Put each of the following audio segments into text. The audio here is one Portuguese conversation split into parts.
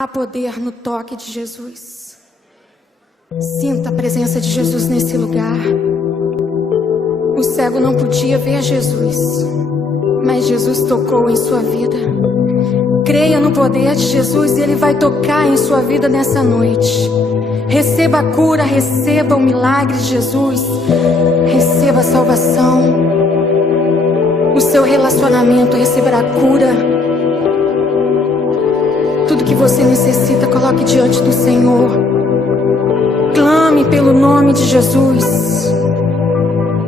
Há poder no toque de Jesus. Sinta a presença de Jesus nesse lugar. O cego não podia ver Jesus, mas Jesus tocou em sua vida. Creia no poder de Jesus e Ele vai tocar em sua vida nessa noite. Receba a cura, receba o milagre de Jesus. Receba a salvação. O seu relacionamento receberá cura. Tudo que você necessita, coloque diante do Senhor. Clame pelo nome de Jesus.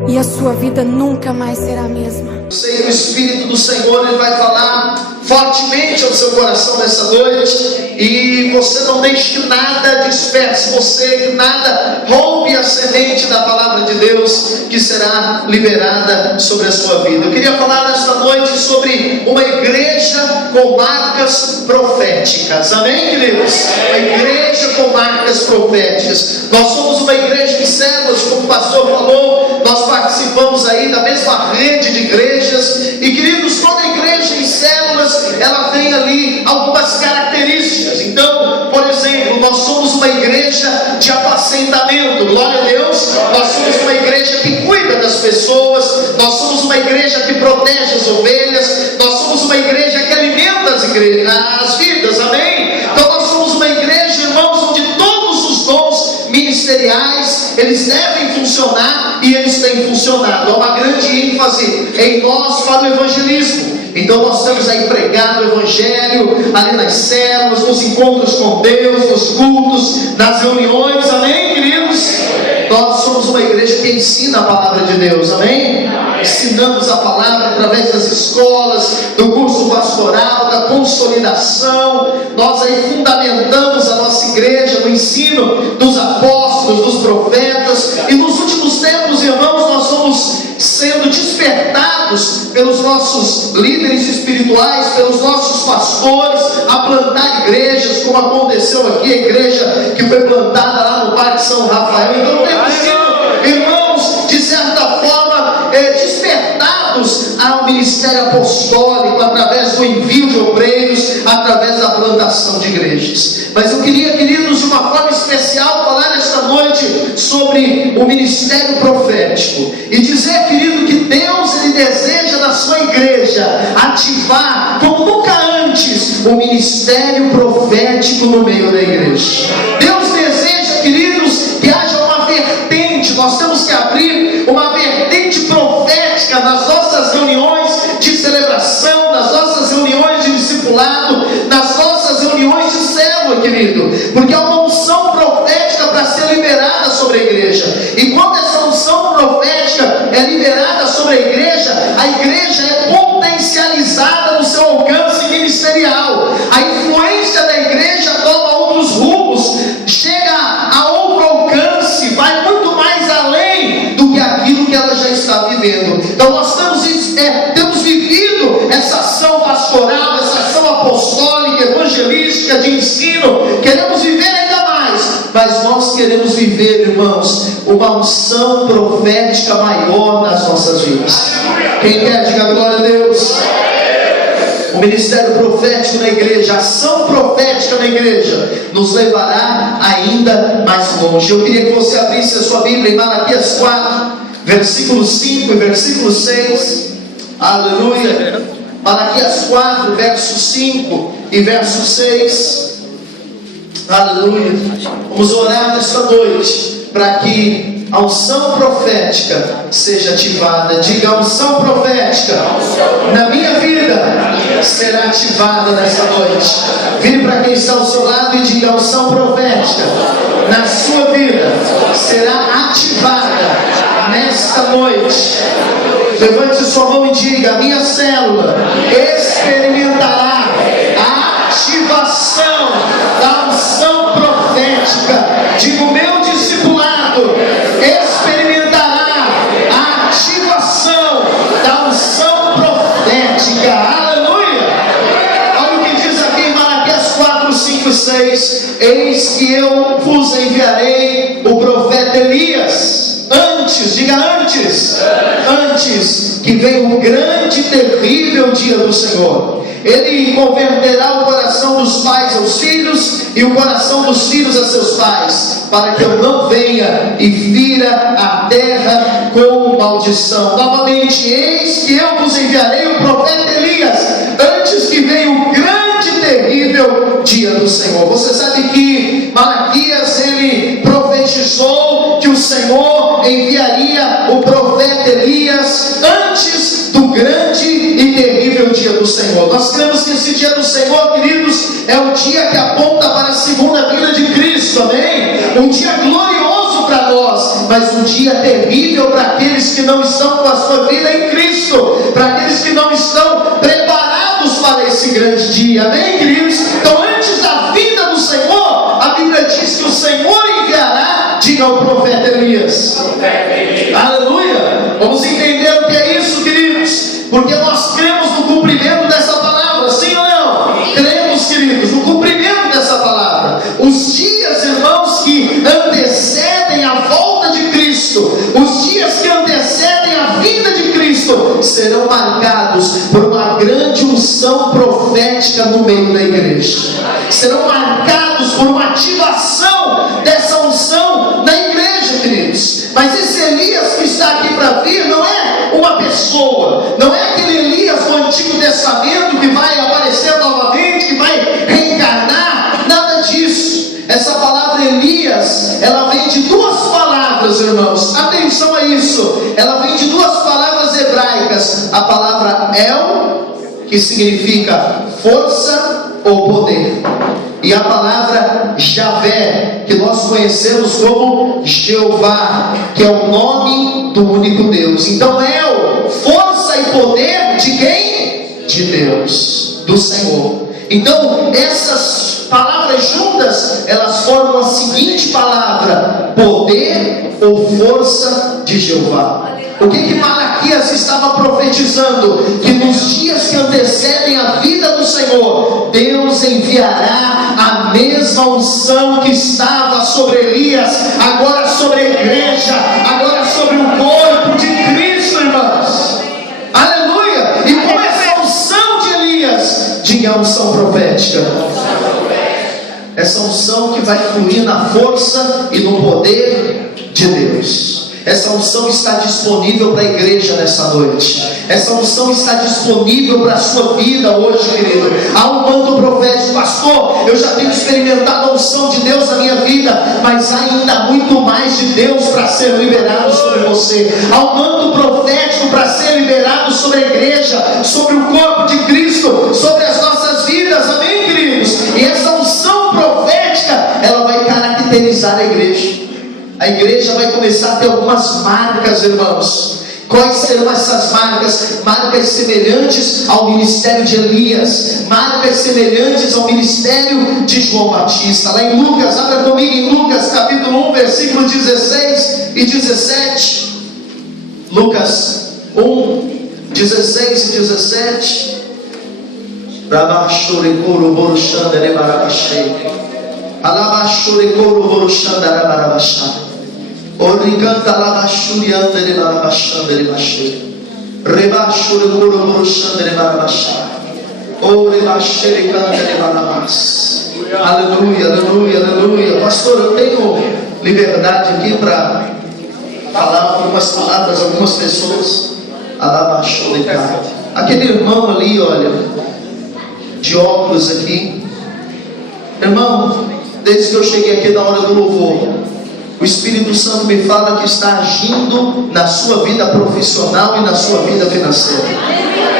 E a sua vida nunca mais será a mesma. Eu sei que o Espírito do Senhor Ele vai falar fortemente ao seu coração nessa noite. E você não deixe que nada disperse você, que nada roube a semente da palavra de Deus que será liberada sobre a sua vida. Eu queria falar nesta noite sobre uma igreja com marcas proféticas. Amém, queridos? Uma igreja com marcas proféticas. Nós somos uma igreja de células, como o pastor falou. Nós participamos aí da mesma rede de igrejas. E, queridos, toda igreja em células, ela tem ali algumas características. Então, por exemplo, nós somos uma igreja de apacentamento. Glória a Deus. Nós somos uma igreja que cuida das pessoas. Nós somos uma igreja que protege as ovelhas. Nós somos uma igreja que alimenta as vidas. Amém? Então nós somos uma igreja, irmãos, onde todos os dons ministeriais, eles devem funcionar e eles têm funcionado. Há uma grande ênfase em nós para o evangelismo. Então nós temos aí pregado o evangelho ali nas células, nos encontros com Deus, nos cultos, nas reuniões. Amém, queridos? Nós somos uma igreja que ensina a palavra de Deus. Amém? Ensinamos a palavra através das escolas, do curso pastoral, da consolidação. Nós aí fundamentamos a nossa igreja no ensino dos apóstolos, dos profetas. E nos últimos tempos, irmãos, nós somos sendo despertados pelos nossos líderes espirituais, pelos nossos pastores, a plantar igrejas, como aconteceu aqui, a igreja que foi plantada lá no Parque São Rafael. Então temos sido, irmãos, de certa forma, despertados ao ministério apostólico, através do envio de obreiros, através da plantação de igrejas. Mas eu queria, queridos, de uma forma especial, falar esta noite sobre o ministério profético, e dizer, querido, que Deus, Ele deseja na sua igreja ativar, como nunca antes, o ministério profético no meio da igreja. Deus deseja, queridos, que haja uma vertente. Nós temos que abrir uma vertente profética nas nossas reuniões de celebração, nas nossas reuniões de discipulado, nas nossas reuniões de célula, querido, porque há uma unção profética para ser liberada sobre a igreja. E quando essa unção profética é liberada sobre a igreja é potencializada no seu alcance ministerial. A influência da igreja toma outros rumos, chega a outro alcance, vai muito mais além do que aquilo que ela já está vivendo. Então nós temos vivido essa ação pastoral, essa ação apostólica, evangelística, de ensino. Queremos viver ainda mais, mas nós queremos viver, irmãos, uma unção profética maior nas nossas vidas. Quem quer, diga glória a Deus. O ministério profético na igreja, a ação profética na igreja, nos levará ainda mais longe. Eu queria que você abrisse a sua Bíblia em Malaquias 4, versículo 5 e versículo 6. Aleluia. Malaquias 4, verso 5 e verso 6. Aleluia. Vamos orar nesta noite para que a unção profética seja ativada. Diga: a unção profética na minha vida será ativada nesta noite. Vire para quem está ao seu lado e diga: a unção profética na sua vida será ativada nesta noite. Levante sua mão e diga: a minha célula experimentará a ativação da unção profética. Diga: o meu discipulado experimentará a ativação da unção profética. Aleluia! Olha o que diz aqui em Malaquias 4, 5 e 6. Eis que eu vos enviarei o profeta Elias antes, diga antes que venha o grande e terrível dia do Senhor. Ele converterá o coração dos pais aos filhos e o coração dos filhos a seus pais, para que eu não venha e fira a terra com maldição. Novamente, eis que eu vos enviarei o profeta Elias, antes que venha o grande e terrível dia do Senhor. Você sabe que Malaquias, ele profetizou que o Senhor enviaria o profeta Elias antes do grande e terrível dia do Senhor. Nós cremos que esse dia do Senhor, queridos, é o dia que aponta para a segunda vinda de Cristo, amém? Um dia glorioso para nós, mas um dia terrível para aqueles que não estão com a sua vida em Cristo, para aqueles que não estão preparados para esse grande dia, amém, queridos? Então, antes da vinda do Senhor, a Bíblia diz que o Senhor enviará, diga ao profeta Elias. Aleluia! Vamos entender o que é isso, queridos, porque nós cremos no cumprimento dessa palavra, sim ou não? Cremos, queridos, no cumprimento dessa palavra. Os dias, irmãos, que antecedem a volta de Cristo, os dias que antecedem a vinda de Cristo, serão marcados por uma grande unção profética no meio da igreja. Serão marcados por uma ativação dessa unção na igreja, queridos. Mas esse Elias que está aqui para vir não é uma pessoa, não é aquele Elias do Antigo Testamento que vai aparecer novamente, que vai reencarnar, nada disso. Essa palavra Elias, ela vem de duas palavras, irmãos, atenção a isso, ela vem de duas palavras hebraicas, a palavra El, que significa força ou poder, e a palavra Javé, que nós conhecemos como Jeová, que é o nome do único Deus. Então El, força e poder de quem? De Deus, do Senhor. Então essas palavras juntas, elas formam a seguinte palavra: poder ou força de Jeová. O que Malaquias estava profetizando? Que nos dias que antecedem a vida do Senhor, Deus enviará a mesma unção que estava sobre Elias, agora sobre a igreja, agora sobre o corpo de Cristo, irmãos. Aleluia! E com essa unção de Elias, diga a unção profética. Essa unção que vai fluir na força e no poder de Deus. Essa unção está disponível para a igreja nessa noite. Essa unção está disponível para a sua vida hoje, querido. Há um manto profético. Pastor, eu já tenho experimentado a unção de Deus na minha vida, mas há ainda muito mais de Deus para ser liberado sobre você. Há um manto profético para ser liberado sobre a igreja, sobre o corpo de Cristo, sobre as nossas vidas, amém, queridos? E essa unção profética, ela vai caracterizar a igreja. A igreja vai começar a ter algumas marcas, irmãos. Quais serão essas marcas? Marcas semelhantes ao ministério de Elias, marcas semelhantes ao ministério de João Batista. Lá em Lucas, abra comigo em Lucas capítulo 1, versículo 16 e 17. Lucas 1, 16 e 17. Rabashurekuru borushandere barabashei. Alabashurekuru borushandara barabashai. Oricanta labashurianda de barabashanda de bashei. Rebashurekuru borushandere barabashai. Orebashere canta de barabas. Aleluia, aleluia, aleluia. Pastor, eu tenho liberdade aqui para falar algumas palavras, algumas pessoas. Alabashurekanta. Aquele irmão ali, olha, de óculos aqui. Irmão, desde que eu cheguei aqui na hora do louvor, o Espírito Santo me fala que está agindo na sua vida profissional e na sua vida financeira.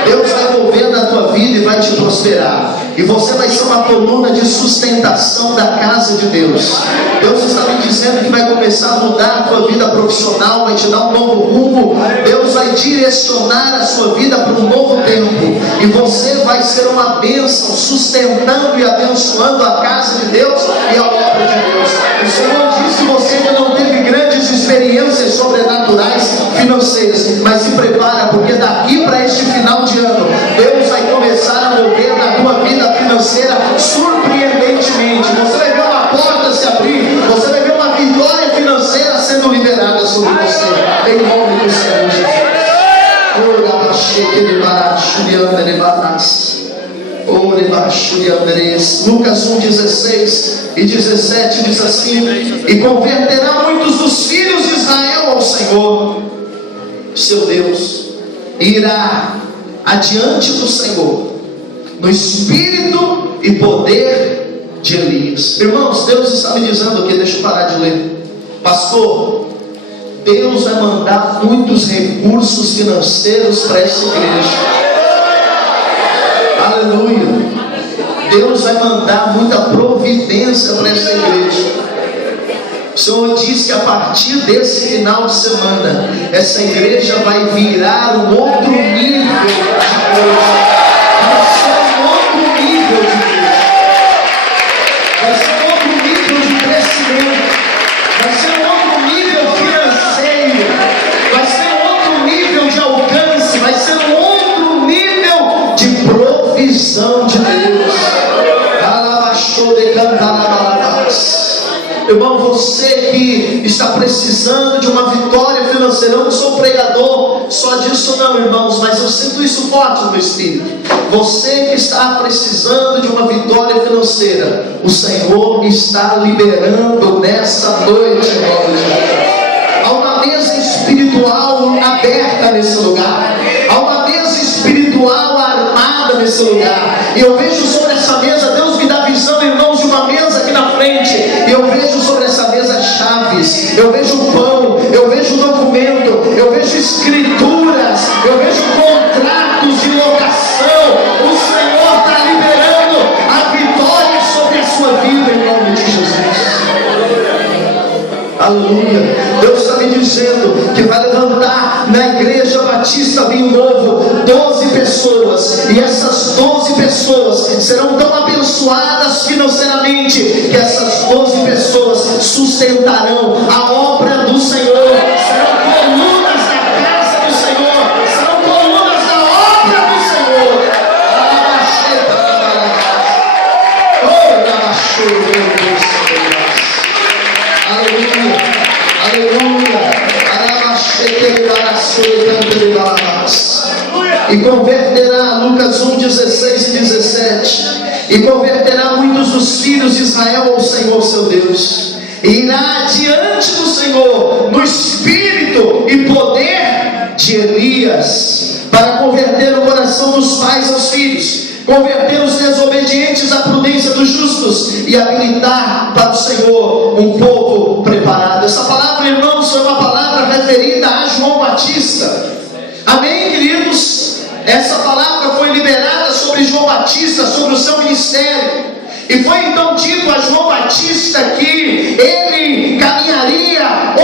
Deus vai mover na tua vida e vai te prosperar. E você vai ser uma coluna de sustentação da casa de Deus. Deus está me dizendo que vai começar a mudar a tua vida profissional, vai te dar um novo rumo. Deus vai direcionar a sua vida para um novo tempo. E você vai ser uma bênção, sustentando e abençoando a casa de Deus e a obra de Deus. O Senhor disse que você ainda não teve grandes experiências sobrenaturais financeiras, mas se prepara, porque daqui para este final de ano, Deus vai começar a mover na tua vida financeira surpreendentemente. Você vai ver uma porta se abrir, você vai ver uma vitória financeira sendo liberada sobre você. Lucas 1, 16 e 17 diz assim: e converterá muitos dos filhos de Israel ao Senhor seu Deus, e irá adiante do Senhor no espírito e poder de Elias. Irmãos, Deus está me dizendo aqui, deixa eu parar de ler. Pastor, Deus vai mandar muitos recursos financeiros para essa igreja. Aleluia. Deus vai mandar muita providência para essa igreja. O Senhor diz que a partir desse final de semana, essa igreja vai virar um outro nível de coisa. Vai ser um outro nível de coisa. Vai ser um outro nível de crescimento. Vai ser um outro nível financeiro. Vai ser um outro nível de alcance. Vai ser um outro nível de provisão de Deus. Alabachou de cantarabaladas. Irmão, você que está precisando de uma vitória financeira, eu não sou pregador só disso não, irmãos, mas eu sinto isso forte no meu espírito. Você que está precisando de uma vitória financeira, o Senhor está liberando nessa noite, irmãos. Há uma mesa espiritual aberta nesse lugar. Há uma mesa espiritual armada nesse lugar. E eu vejo sobre essa mesa, Deus me dá visão, irmãos, de uma mesa aqui na frente. E eu vejo sobre essa mesa chaves, eu vejo pão, eu vejo documento, eu vejo escrituras, eu vejo contratos de locação. O Senhor está liberando a vitória sobre a sua vida em nome de Jesus. Aleluia. Deus está me dizendo que vai levantar na Igreja Batista Vinho Novo 12 pessoas, e essas 12 pessoas serão tão abençoadas financeiramente que essas 12 pessoas sustentarão a obra do Senhor. Serão colunas da casa do Senhor, serão colunas da obra do Senhor. Aleluia, aleluia. E converterá, Lucas 1, 16 e 17, e converterá muitos dos filhos de Israel ao Senhor seu Deus, e irá diante do Senhor no espírito e poder de Elias, para converter o coração dos pais aos filhos, converter os desobedientes à prudência dos justos, e habilitar para o Senhor um povo preparado. Essa palavra, irmãos, foi uma palavra referida a João Batista. Amém, queridos? Essa palavra foi liberada sobre João Batista, sobre o seu ministério. E foi então dito a João Batista que ele caminharia,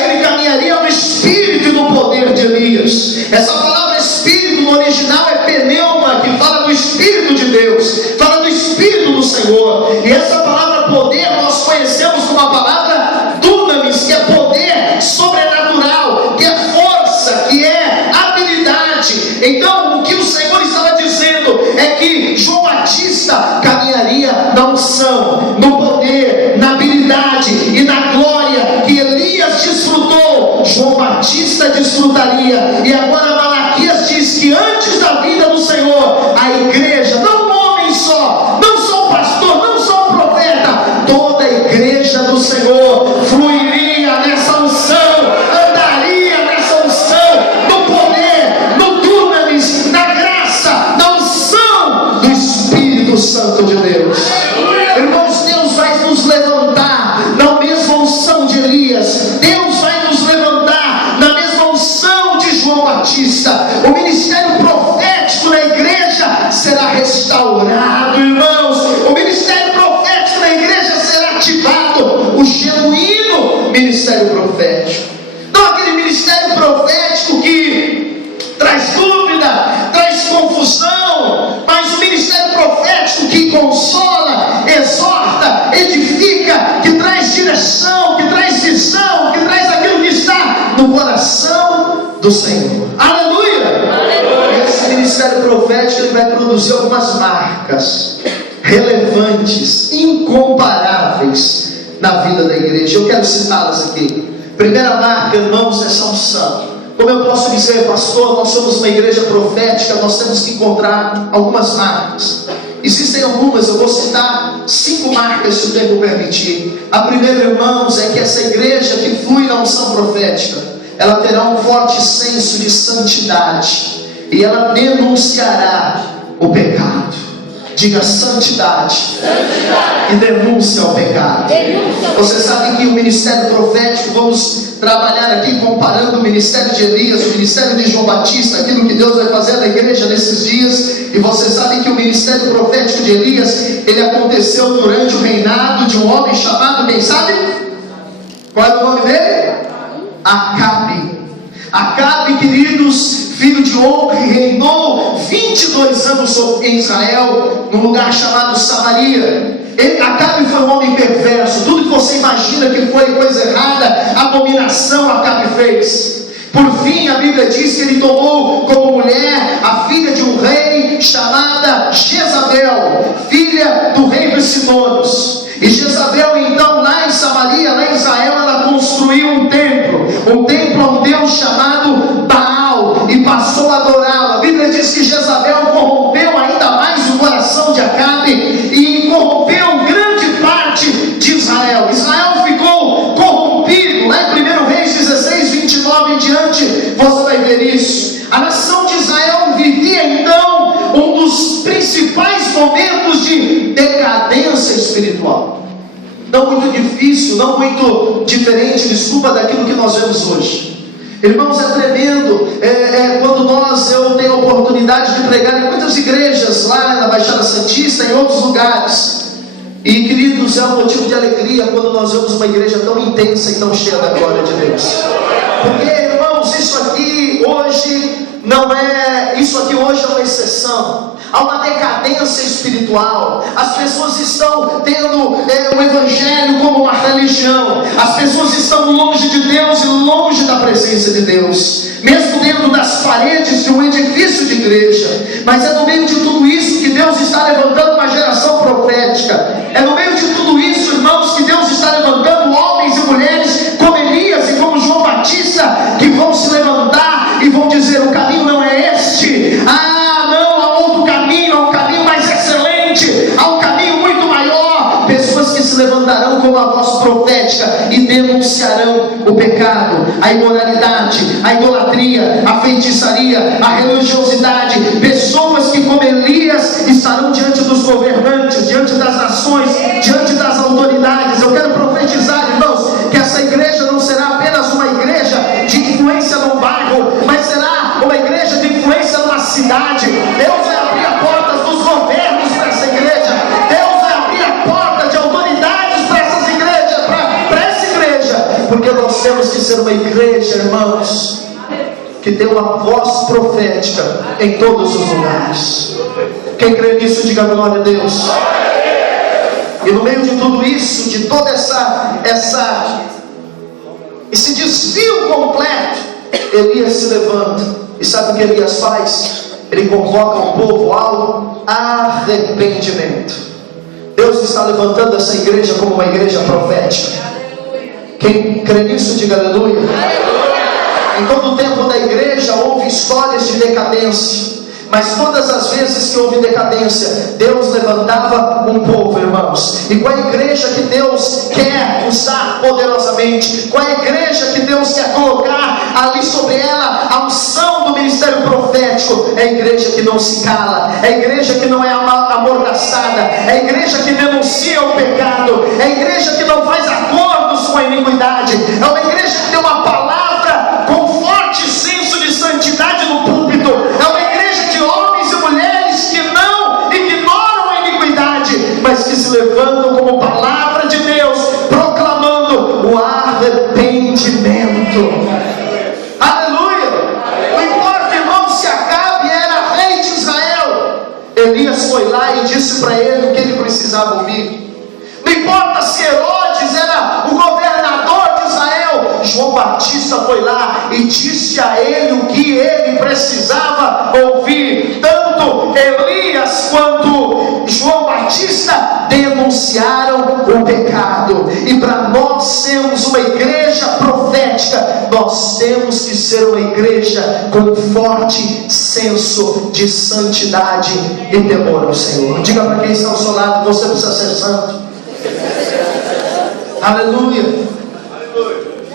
ele caminharia no espírito e no poder de Elias. Essa palavra espírito no original é pneuma, que fala do Espírito de Deus, fala do Espírito do Senhor. E essa palavra poder nós conhecemos como a palavra dunamis, que é poder sobrenatural, que é força, que é habilidade. Então o que o Senhor estava dizendo é que João Batista caminharia na unção, no poder, na habilidade e na glória que Elias desfrutou. João Batista desfrutaria. E agora Malaquias diz que antes da vinda do Senhor, a igreja, não um homem só, não só um pastor, não só um profeta, toda a igreja do Senhor fluiria nessa unção, andaria nessa unção, no poder, no dunamis, na graça, na unção do Espírito Santo de Deus. Irmãos, Deus vai nos levantar na mesma unção de Elias. Deus vai nos levantar na mesma unção de João Batista. O ministério profético na igreja será restaurado, irmãos. O ministério profético na igreja será ativado. O genuíno ministério profético, não aquele ministério profético que traz dúvida, traz confusão, mas o ministério profético que consola, exorta, edifica, que traz direção, que traz visão, que traz aquilo que está no coração do Senhor. Aleluia! Aleluia. Esse ministério profético ele vai produzir algumas marcas relevantes, incomparáveis na vida da igreja. Eu quero citá-las aqui. Primeira marca, irmãos, é essa unção. Como eu posso dizer, pastor, nós somos uma igreja profética, nós temos que encontrar algumas marcas. Existem algumas, eu vou citar 5 marcas, se o tempo permitir. A primeira, irmãos, é que essa igreja que flui na unção profética, ela terá um forte senso de santidade, e ela denunciará o pecado. Diga santidade, e denúncia ao pecado. Você sabe que o ministério profético, vamos trabalhar aqui comparando o ministério de Elias, o ministério de João Batista, aquilo que Deus vai fazer na igreja nesses dias. E você sabe que o ministério profético de Elias, ele aconteceu durante o reinado de um homem chamado, quem sabe? Qual é o nome dele? Acabe. Acabe, queridos, filho de Omri, reinou 22 anos em Israel, num lugar chamado Samaria. Acabe foi um homem perverso. Tudo que você imagina que foi coisa errada, abominação, Acabe fez. Por fim, a Bíblia diz que ele tomou como mulher a filha de um rei chamada Jezabel, filha do rei dos Sidônios. E Jezabel, então, lá em Samaria, lá em Israel, ela construiu um templo a um Deus chamado Baal, e passou a adorá-lo. A Bíblia diz que Jezabel corrompeu ainda mais o coração de Acabe, e corrompeu grande parte de Israel. Israel ficou corrompido. Lá em 1 Reis 16, 29 em diante, você vai ver isso. A nação de Israel vivia então um dos principais momentos de decadência espiritual. Não muito difícil, não muito diferente, desculpa, daquilo que nós vemos hoje. Irmãos, é tremendo quando eu tenho a oportunidade de pregar em muitas igrejas, lá na Baixada Santista, em outros lugares. E, queridos, é um motivo de alegria quando nós vemos uma igreja tão intensa e tão cheia da glória de Deus. Porque, irmãos, isso aqui hoje é uma exceção. Há uma decadência espiritual. As pessoas estão tendo o evangelho como uma religião. As pessoas estão longe de Deus e longe da presença de Deus, mesmo dentro das paredes de um edifício de igreja. Mas é no meio de tudo isso que Deus está levantando uma geração profética. É no meio de tudo isso, irmãos, que Deus está levantando homens e mulheres como Elias e como João Batista, que vão se levantar e vão dizer: o caminho não é este. Não, há outro caminho, há um caminho mais excelente, há um caminho muito maior. Pessoas que se levantarão com a voz profética e denunciarão o pecado, a imoralidade, a idolatria, a feitiçaria, a religiosidade. Pessoas que, como Elias, estarão diante dos governantes, diante das nações, diante das autoridades. Eu quero profetizar, irmãos, que essa igreja não será apenas uma igreja de influência num bairro, mas será uma igreja de influência numa cidade. Deus vai abrir a porta dos governos para essa igreja. Deus vai abrir a porta de autoridades para essa igreja, porque nós temos que ser uma igreja, irmãos, que tem uma voz profética em todos os lugares. Quem crê nisso, diga glória a Deus. E no meio de tudo isso, de toda esse desvio completo, Elias se levanta. E sabe o que Elias faz? Ele convoca o povo ao arrependimento. Deus está levantando essa igreja como uma igreja profética. Quem crê nisso, diga aleluia. Em todo o tempo da igreja houve histórias de decadência, mas todas as vezes que houve decadência, Deus levantava um povo, irmãos. E qual é a igreja que Deus quer usar poderosamente? Qual é a igreja que Deus quer colocar ali sobre ela a unção do ministério profético? É a igreja que não se cala, é a igreja que não é amordaçada, é a igreja que denuncia o pecado, é a igreja que não faz acordos com a iniquidade, é uma igreja que tem uma palavra com forte senso de santidade no púlpito, é uma igreja de homens e mulheres que não ignoram a iniquidade, mas que se levantam como palavra de Deus, proclamando o arrependimento. Aleluia! Não importa, irmão, se Acabe era rei de Israel, Elias foi lá e disse para ele o que ele precisava ouvir. Não importa se Herodes era o governador de Israel, João Batista foi lá e disse a ele o que ele precisava ouvir. Tanto Elias quanto João Batista denunciaram o pecado. E para nós sermos uma igreja profética, nós temos que ser uma igreja com forte senso de santidade e temor ao Senhor. Diga para quem está ao seu lado: você precisa ser santo. Aleluia.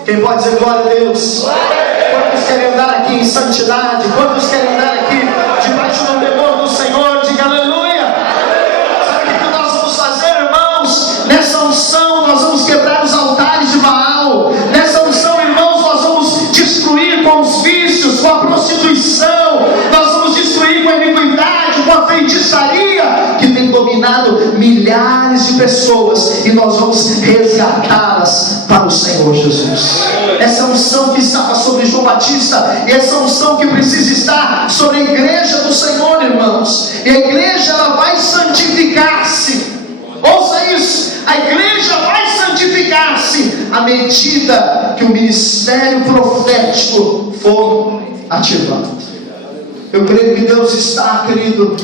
Quem pode dizer glória a Deus? Quantos querem andar aqui em santidade? Quantos querem andar aqui debaixo do temor do Senhor? Diga aleluia. Sabe o que nós vamos fazer, irmãos? Nessa unção nós vamos quebrar os altares de Baal. Nessa unção, irmãos, nós vamos destruir com os vícios, com a prostituição. Nós vamos destruir com a iniquidade, com a feitiçaria que tem dominado milhares de pessoas, e nós vamos resgatá-las para o Senhor Jesus. Essa unção que estava sobre João Batista, e essa unção que precisa estar sobre a igreja do Senhor, irmãos. E a igreja, ela vai santificar-se. Ouça isso: a igreja vai santificar-se à medida que o ministério profético for ativado. Eu creio que Deus está, querido,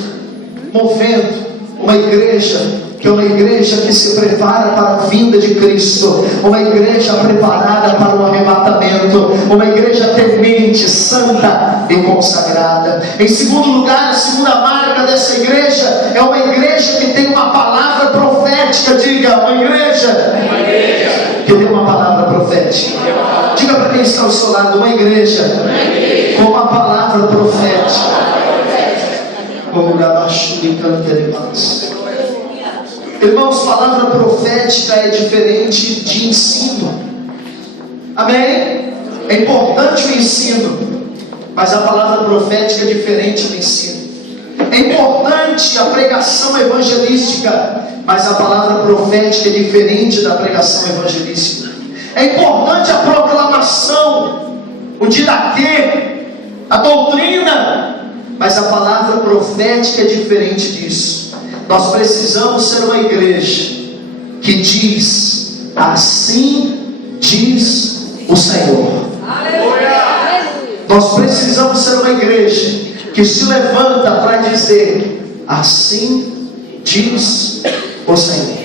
movendo uma igreja que é uma igreja que se prepara para a vinda de Cristo, uma igreja preparada para o arrebatamento, uma igreja temente, santa e consagrada. Em segundo lugar, a segunda marca dessa igreja é uma igreja que tem uma palavra profética. Diga, uma igreja que tem uma palavra profética. Diga para quem está ao seu lado: uma igreja com uma palavra profética. Irmãos, palavra profética é diferente de ensino. Amém? É importante o ensino, mas a palavra profética é diferente do ensino. É importante a pregação evangelística, mas a palavra profética é diferente da pregação evangelística. É importante a proclamação, o didaquê, a doutrina, mas a palavra profética é diferente disso. Nós precisamos ser uma igreja que diz: assim diz o Senhor. Aleluia. Nós precisamos ser uma igreja que se levanta para dizer: assim diz o Senhor.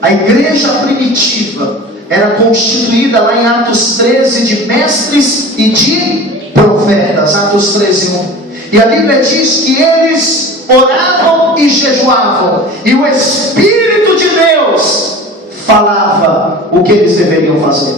A igreja primitiva era constituída lá em Atos 13 de mestres e de profetas. Atos 13:1. E a Bíblia diz que eles oravam e jejuavam, e o Espírito de Deus falava o que eles deveriam fazer.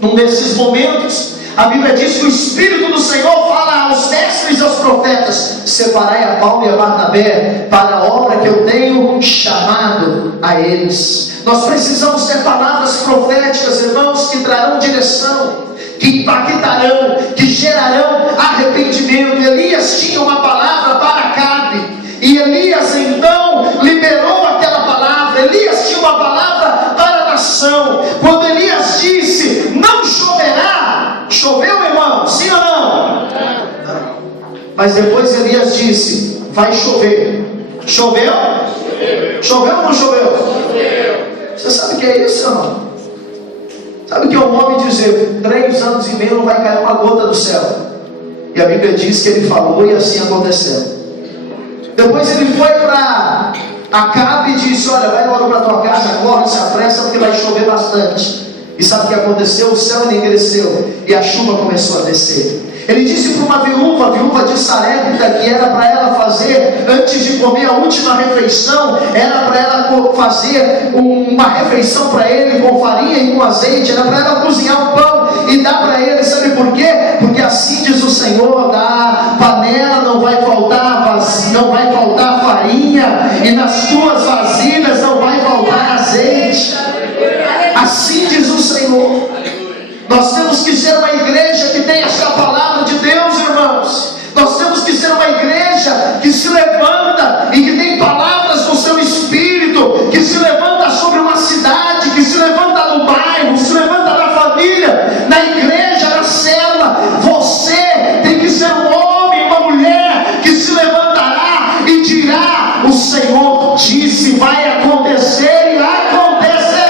Num desses momentos, a Bíblia diz que o Espírito do Senhor fala aos mestres e aos profetas: separai a Paulo e a Barnabé para a obra que eu tenho chamado a eles. Nós precisamos ter palavras proféticas, irmãos, que trarão direção, que impactarão, que gerarão arrependimento. Elias tinha uma palavra para Acabe, e Elias então liberou aquela palavra. Elias tinha uma palavra para a nação. Quando Elias disse: não choverá, choveu, irmão? Sim ou não? Não. Mas depois Elias disse: vai chover. Choveu? Choveu ou não choveu? Você sabe o que é isso, irmão? Sabe o que é um homem dizer: 3 anos e meio não vai cair uma gota do céu? E a Bíblia diz que ele falou, e assim aconteceu. Depois ele foi para Acabe e disse: olha, vai logo para tua casa, corre, se apressa, porque vai chover bastante. E sabe o que aconteceu? O céu enegreceu e a chuva começou a descer. Ele disse para uma viúva, a viúva de Sarepta, que era para ela fazer, antes de comer a última refeição, era para ela fazer uma refeição para ele com farinha e com azeite, era para ela cozinhar o pão e dar para ele. Sabe por quê? Porque assim diz o Senhor: da panela não vai faltar farinha, e nas tuas vasilhas não vai faltar azeite. Assim diz o Senhor. Nós temos que ser uma igreja que tem essa palavra de Deus, irmãos. Nós temos que ser uma igreja que se levanta e que tem palavras no seu espírito, que se levanta sobre uma cidade, que se levanta no bairro, se levanta na família, na igreja, na célula. Você tem que ser um homem, uma mulher que se levantará e dirá: o Senhor disse, vai acontecer e acontecerá.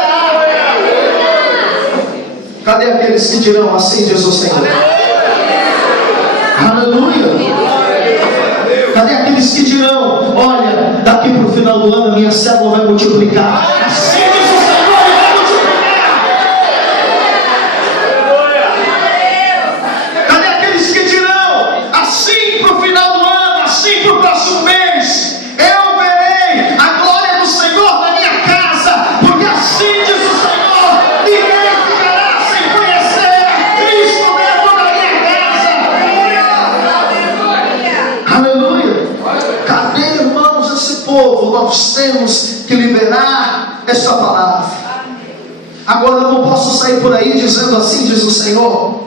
Cadê aqueles que dirão: assim diz o Senhor? Aleluia. Cadê aqueles que dirão: olha, daqui para o final do ano a minha célula vai multiplicar? Assim diz o Senhor, e vai multiplicar. Cadê aqueles que dirão: temos que liberar esta palavra. Agora eu não posso sair por aí dizendo assim diz o Senhor.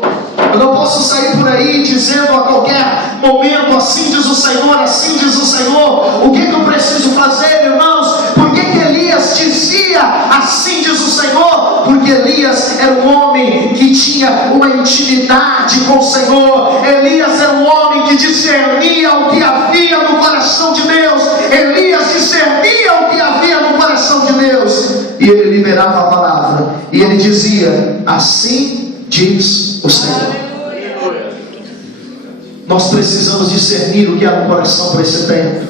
Eu não posso sair por aí dizendo a qualquer momento assim diz o Senhor, assim diz o Senhor. O que eu preciso fazer, irmãos? Por que Elias dizia assim diz o Senhor? Porque Elias era um homem que tinha uma intimidade com o Senhor. Elias era um homem que discernia o que havia no coração de Deus. Elias discernia o que havia no coração de Deus, e ele liberava a palavra, e ele dizia: assim diz o Senhor. Nós precisamos discernir o que há no coração para esse tempo.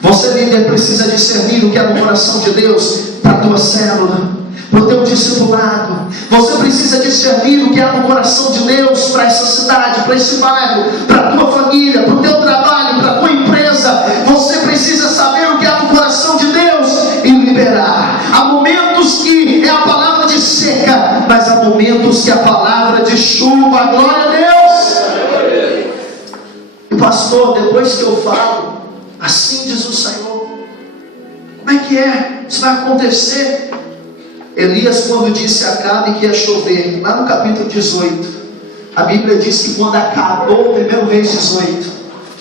Você, líder, precisa discernir o que há no coração de Deus para a tua célula, para o teu discipulado. Você precisa discernir o que há no coração de Deus para essa cidade, para esse bairro, para a tua família, para o teu trabalho, para a tua empresa. Você precisa saber o que há no coração de Deus e liberar. Há momentos que é a palavra de seca, mas há momentos que é a palavra de chuva. Glória a Deus. E pastor, depois que eu falo, assim diz o Senhor, como é que é? Isso vai acontecer? Elias, quando disse a Acabe que ia chover, lá no capítulo 18, a Bíblia diz que quando acabou o 1 Reis 18,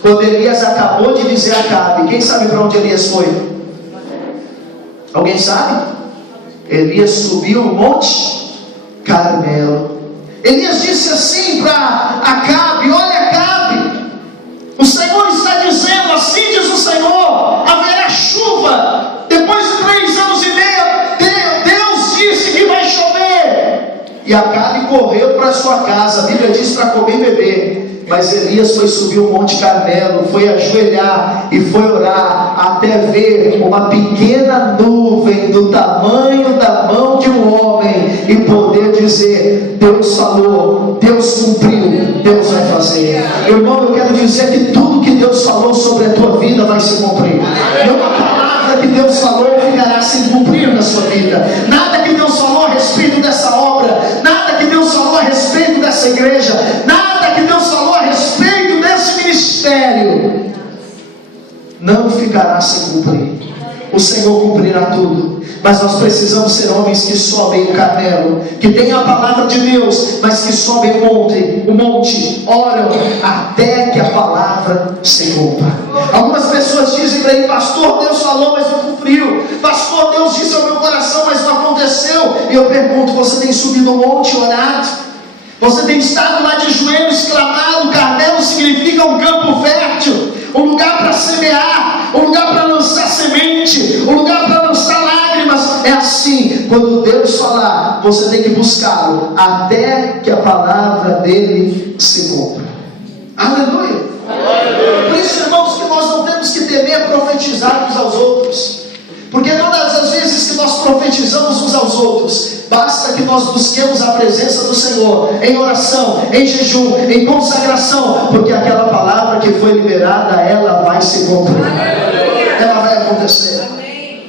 quando Elias acabou de dizer a Acabe, quem sabe para onde Elias foi? Alguém sabe? Elias subiu o monte Carmelo. Elias disse assim para Acabe: olha, Acabe, o Senhor está dizendo, assim diz o Senhor, haverá chuva, depois de 3 anos e meio, Deus disse que vai chover. E Acabe correu para sua casa, a Bíblia diz para comer e beber. Mas Elias foi subir o monte Carmelo, foi ajoelhar e foi orar, até ver uma pequena nuvem do tamanho da mão de um homem, e poder dizer: Deus falou, Deus cumpriu, Deus vai fazer. Irmão, eu quero dizer que tudo que Deus falou sobre a tua vida vai se cumprir. Nenhuma palavra que Deus falou ficará sem cumprir na sua vida. Nada que Deus falou a respeito dessa obra, nada que Deus falou a respeito dessa igreja, nada que Deus falou a respeito desse ministério não ficará sem cumprir. O Senhor cumprirá tudo. Mas nós precisamos ser homens que sobem o Carmelo, que têm a palavra de Deus, mas que sobem o monte, oram até que a palavra se cumpra. Algumas pessoas dizem para ele: pastor, Deus falou, mas não cumpriu. Pastor, Deus disse ao meu coração, mas não aconteceu. E eu pergunto: você tem subido o monte e orado? Você tem estado lá de joelhos clamado? Carmelo significa um campo fértil, um lugar para semear, um lugar para lançar semente, um lugar para lançar lágrimas. É assim, quando Deus falar, você tem que buscá-lo até que a palavra dele se cumpra. Aleluia. Por isso, irmãos, que nós não temos que temer profetizar uns aos outros, porque todas as vezes que nós profetizamos uns aos outros, basta que nós busquemos a presença do Senhor em oração, em jejum, em consagração, porque aquela palavra que foi liberada, ela vai se cumprir, ela vai acontecer.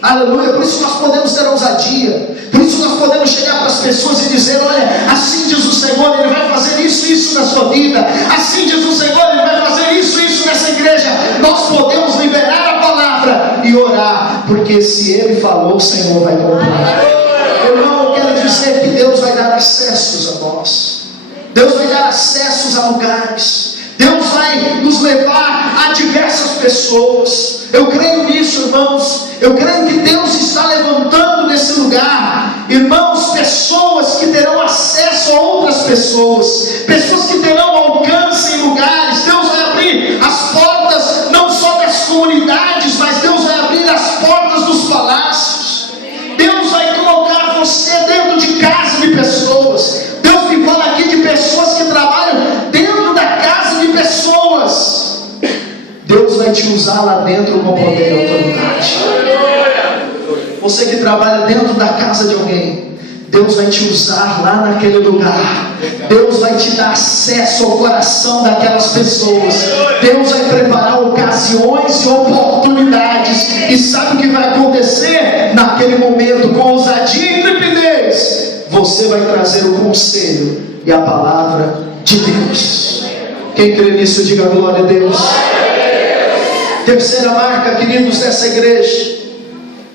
Aleluia. Por isso nós podemos ter ousadia, por isso nós podemos chegar para as pessoas e dizer: olha, assim diz o Senhor, Ele vai fazer isso na sua vida, assim diz o Senhor, Ele vai fazer isso nessa igreja. Nós podemos liberar a palavra e orar, porque se Ele falou, o Senhor vai cumprir. Irmão, eu quero dizer que Deus vai dar acessos a nós, Deus vai dar acessos a lugares, Deus vai nos levar a diversas pessoas. Eu creio nisso, irmãos. Eu creio que Deus está levantando nesse lugar, irmãos, pessoas que terão acesso a outras pessoas, pessoas que terão alcance em lugares. Deus vai abrir as portas não só das comunidades, mas Deus vai abrir as portas dos palácios. Deus vai colocar você dentro de casa de pessoas. Deus me fala aqui de pessoas que trabalham dentro da casa de pessoas. Deus vai te usar lá dentro com poder e autoridade. Você que trabalha dentro da casa de alguém, Deus vai te usar lá naquele lugar. Deus vai te dar acesso ao coração daquelas pessoas. Deus vai preparar ocasiões e oportunidades. E sabe o que vai acontecer? Naquele momento, com ousadia e intrepidez, você vai trazer o conselho e a palavra de Deus. Quem crê nisso, diga glória a Deus. Terceira marca, queridos, dessa igreja: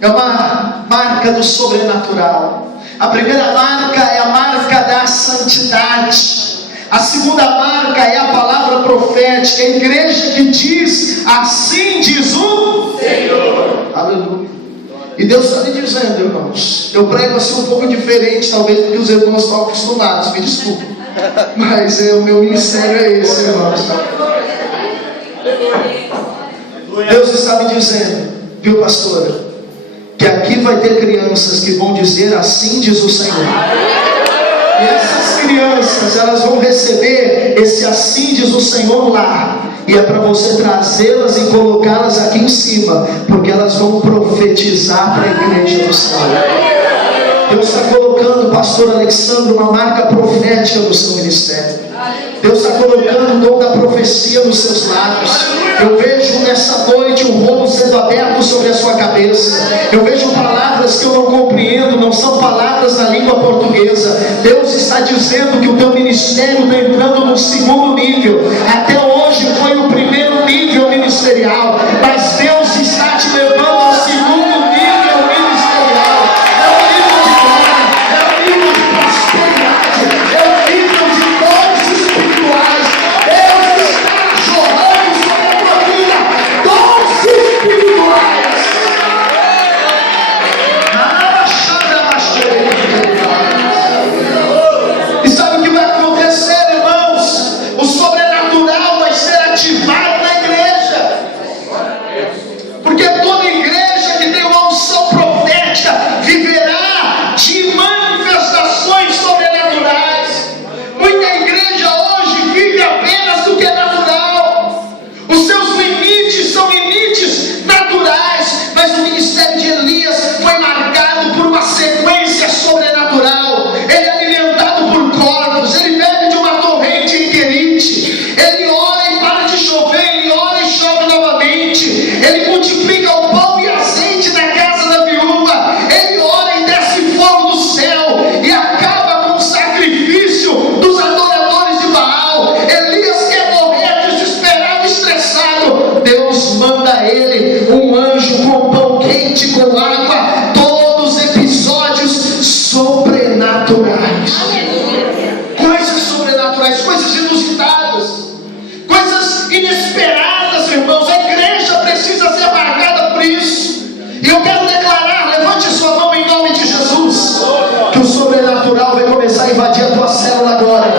é uma marca do sobrenatural. A primeira marca é a marca da santidade. A segunda marca é a palavra profética. A igreja que diz: assim diz o Senhor. Aleluia. E Deus está me dizendo, irmãos, eu prego assim um pouco diferente, talvez porque os irmãos estão acostumados, me desculpe, mas o meu ministério é esse, irmãos. Deus está me dizendo, viu, pastora, que aqui vai ter crianças que vão dizer: assim diz o Senhor. E essas crianças, elas vão receber esse assim diz o Senhor lá. E é para você trazê-las e colocá-las aqui em cima, porque elas vão profetizar para a igreja do céu. Deus está colocando, pastor Alexandre, uma marca profética no seu ministério. Deus está colocando o dom da profecia nos seus lábios. Eu vejo nessa noite um rolo sendo aberto sobre a sua cabeça. Eu vejo palavras que eu não compreendo, não são palavras na língua portuguesa. Deus está dizendo que o teu ministério está entrando no segundo nível. Até hoje foi o primeiro nível ministerial, mas Deus está te levando ao segundo nível ministerial. É um nível de glória, é um nível de prosperidade, é um nível de dons espirituais. Deus está jorrando sobre a tua vida dons espirituais. E sabe o que vai acontecer, irmãos? O sobrenatural vai ser ativado na igreja. Porque toda igreja que tem uma unção profética viverá de manifestações sobrenaturais. Muita igreja hoje vive apenas do que é natural. Os seus limites são limites naturais, mas o ministério de Elias foi marcado por uma sequência sobrenatural. Ele é alimentado por corvos, ele bebe de uma torrente em Querite, ele ora e para de chover, ele ora e chove novamente, ele multiplica o pão e azeite na casa da viúva, ele ora e desce fogo do céu e acaba com o sacrifício dos adoradores de Baal. Elias quer morrer desesperado, estressado. Deus manda a ele um anjo com pão quente, com água, todos episódios sobrenaturais. Coisas sobrenaturais, coisas inusitadas, coisas inesperadas, irmãos. A igreja precisa ser marcada por isso. E eu quero declarar, levante sua mão em nome de Jesus, que o sobrenatural vai começar a invadir a tua célula agora.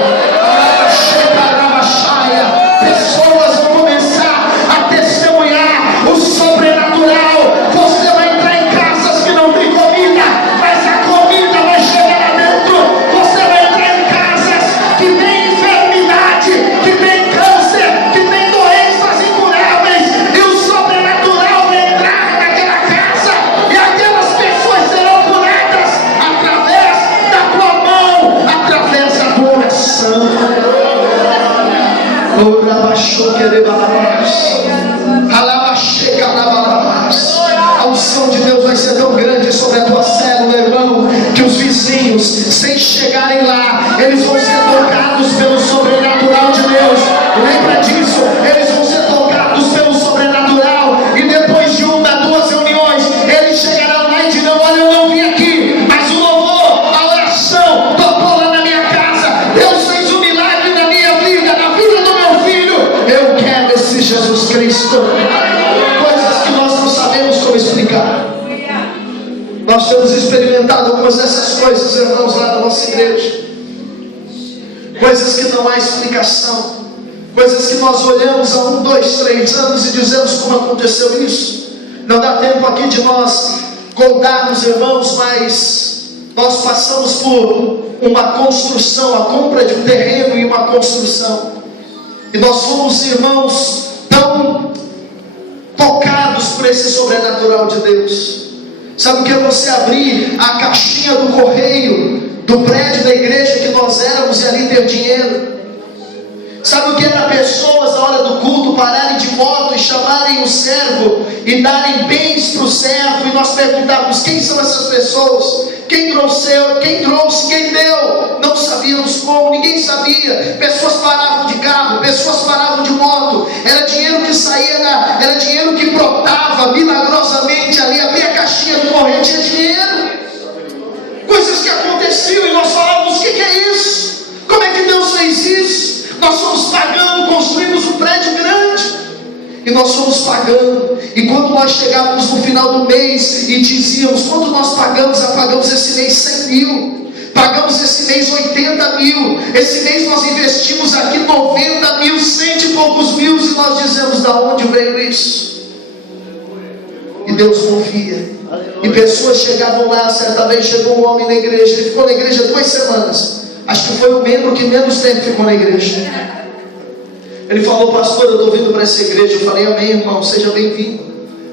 Pessoas vão começar a testemunhar o sobrenatural. Você vai entrar em casas que não tem comida, mas a comida vai chegar lá dentro. Você vai entrar em casas que tem enfermidade, que tem câncer, que tem doenças incuráveis, e o sobrenatural vai entrar naquela casa, e aquelas pessoas serão curadas através da tua mão, através da tua oração. A unção de Deus vai ser tão grande sobre a tua célula, irmão, que os vizinhos, sem chegarem lá, eles vão ser tocados pelo sobrenatural de Deus. Lembra disso? Eles vão ser tocados pelo sobrenatural, e depois de uma, duas reuniões, eles chegarão lá e dirão: olha, eu não vim aqui, mas o louvor, a oração tocou lá na minha casa. Deus fez um milagre na minha vida, na vida do meu filho. Eu quero esse Jesus Cristo. Coisas que nós não sabemos como explicar. Nós temos experimentado algumas dessas coisas, irmãos, lá na nossa igreja. Coisas que não há explicação. Coisas que nós olhamos há 1, 2, 3 anos e dizemos: como aconteceu isso? Não dá tempo aqui de nós contarmos, irmãos, mas nós passamos por uma construção, a compra de um terreno e uma construção. E nós fomos, irmãos, tão tocados por esse sobrenatural de Deus. Sabe o que é você abrir a caixinha do correio do prédio da igreja que nós éramos e ali ter dinheiro? Sabe o que era pessoas na hora do culto pararem de moto e chamarem o servo e darem bens para o servo, e nós perguntávamos: quem são essas pessoas? Quem trouxe, quem deu? Não sabíamos como, ninguém sabia. Pessoas paravam de carro, pessoas paravam de moto. Era dinheiro que saía, era dinheiro que brotava milagrosamente ali. Abria a caixinha do correio E nós fomos pagando. E quando nós chegávamos no final do mês e dizíamos: quando nós pagamos esse mês 100 mil, pagamos esse mês 80 mil, esse mês nós investimos aqui 90 mil, 100 e poucos mil, e nós dizemos: da onde veio isso? E Deus confia. E pessoas chegavam lá. Certa vez chegou um homem na igreja, ele ficou na igreja 2 semanas, acho que foi o membro que menos tempo ficou na igreja. Ele falou: pastor, eu estou vindo para essa igreja. Eu falei: amém, irmão, seja bem-vindo.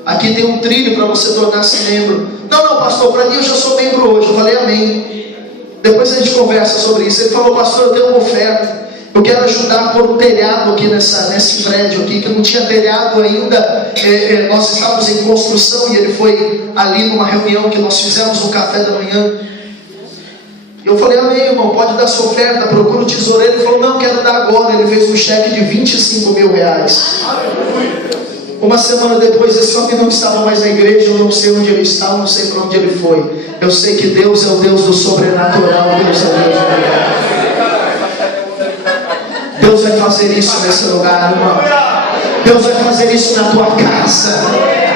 Aqui tem um trilho para você tornar-se membro. Não, pastor, para mim eu já sou membro hoje. Eu falei: amém. Depois a gente conversa sobre isso. Ele falou: pastor, eu tenho uma oferta. Eu quero ajudar a pôr um telhado aqui nesse prédio aqui, que não tinha telhado ainda. Nós estávamos em construção, e ele foi ali numa reunião que nós fizemos no café da manhã. Eu falei: amém, irmão, pode dar sua oferta, procura o tesoureiro. Ele falou: não, quero dar agora. Ele fez um cheque de 25 mil reais. Uma semana depois, esse homem não estava mais na igreja. Eu não sei onde ele está, não sei para onde ele foi. Eu sei que Deus é o Deus do sobrenatural. Deus é o Deus do milagre. Deus vai fazer isso nesse lugar, irmão. Deus vai fazer isso na tua casa.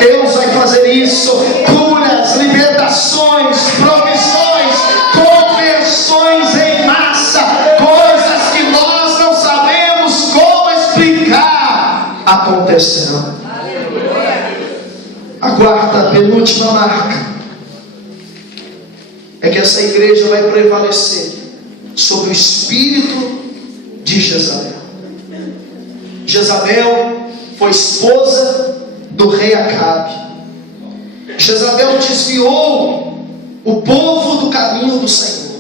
Deus vai fazer isso. Curas, libertações, provisões, conversões em massa, coisas que nós não sabemos como explicar, acontecerão. A quarta, penúltima marca é que essa igreja vai prevalecer sobre o espírito de Jezabel. Jezabel foi esposa do rei Acabe. Jezabel desviou o povo do caminho do Senhor.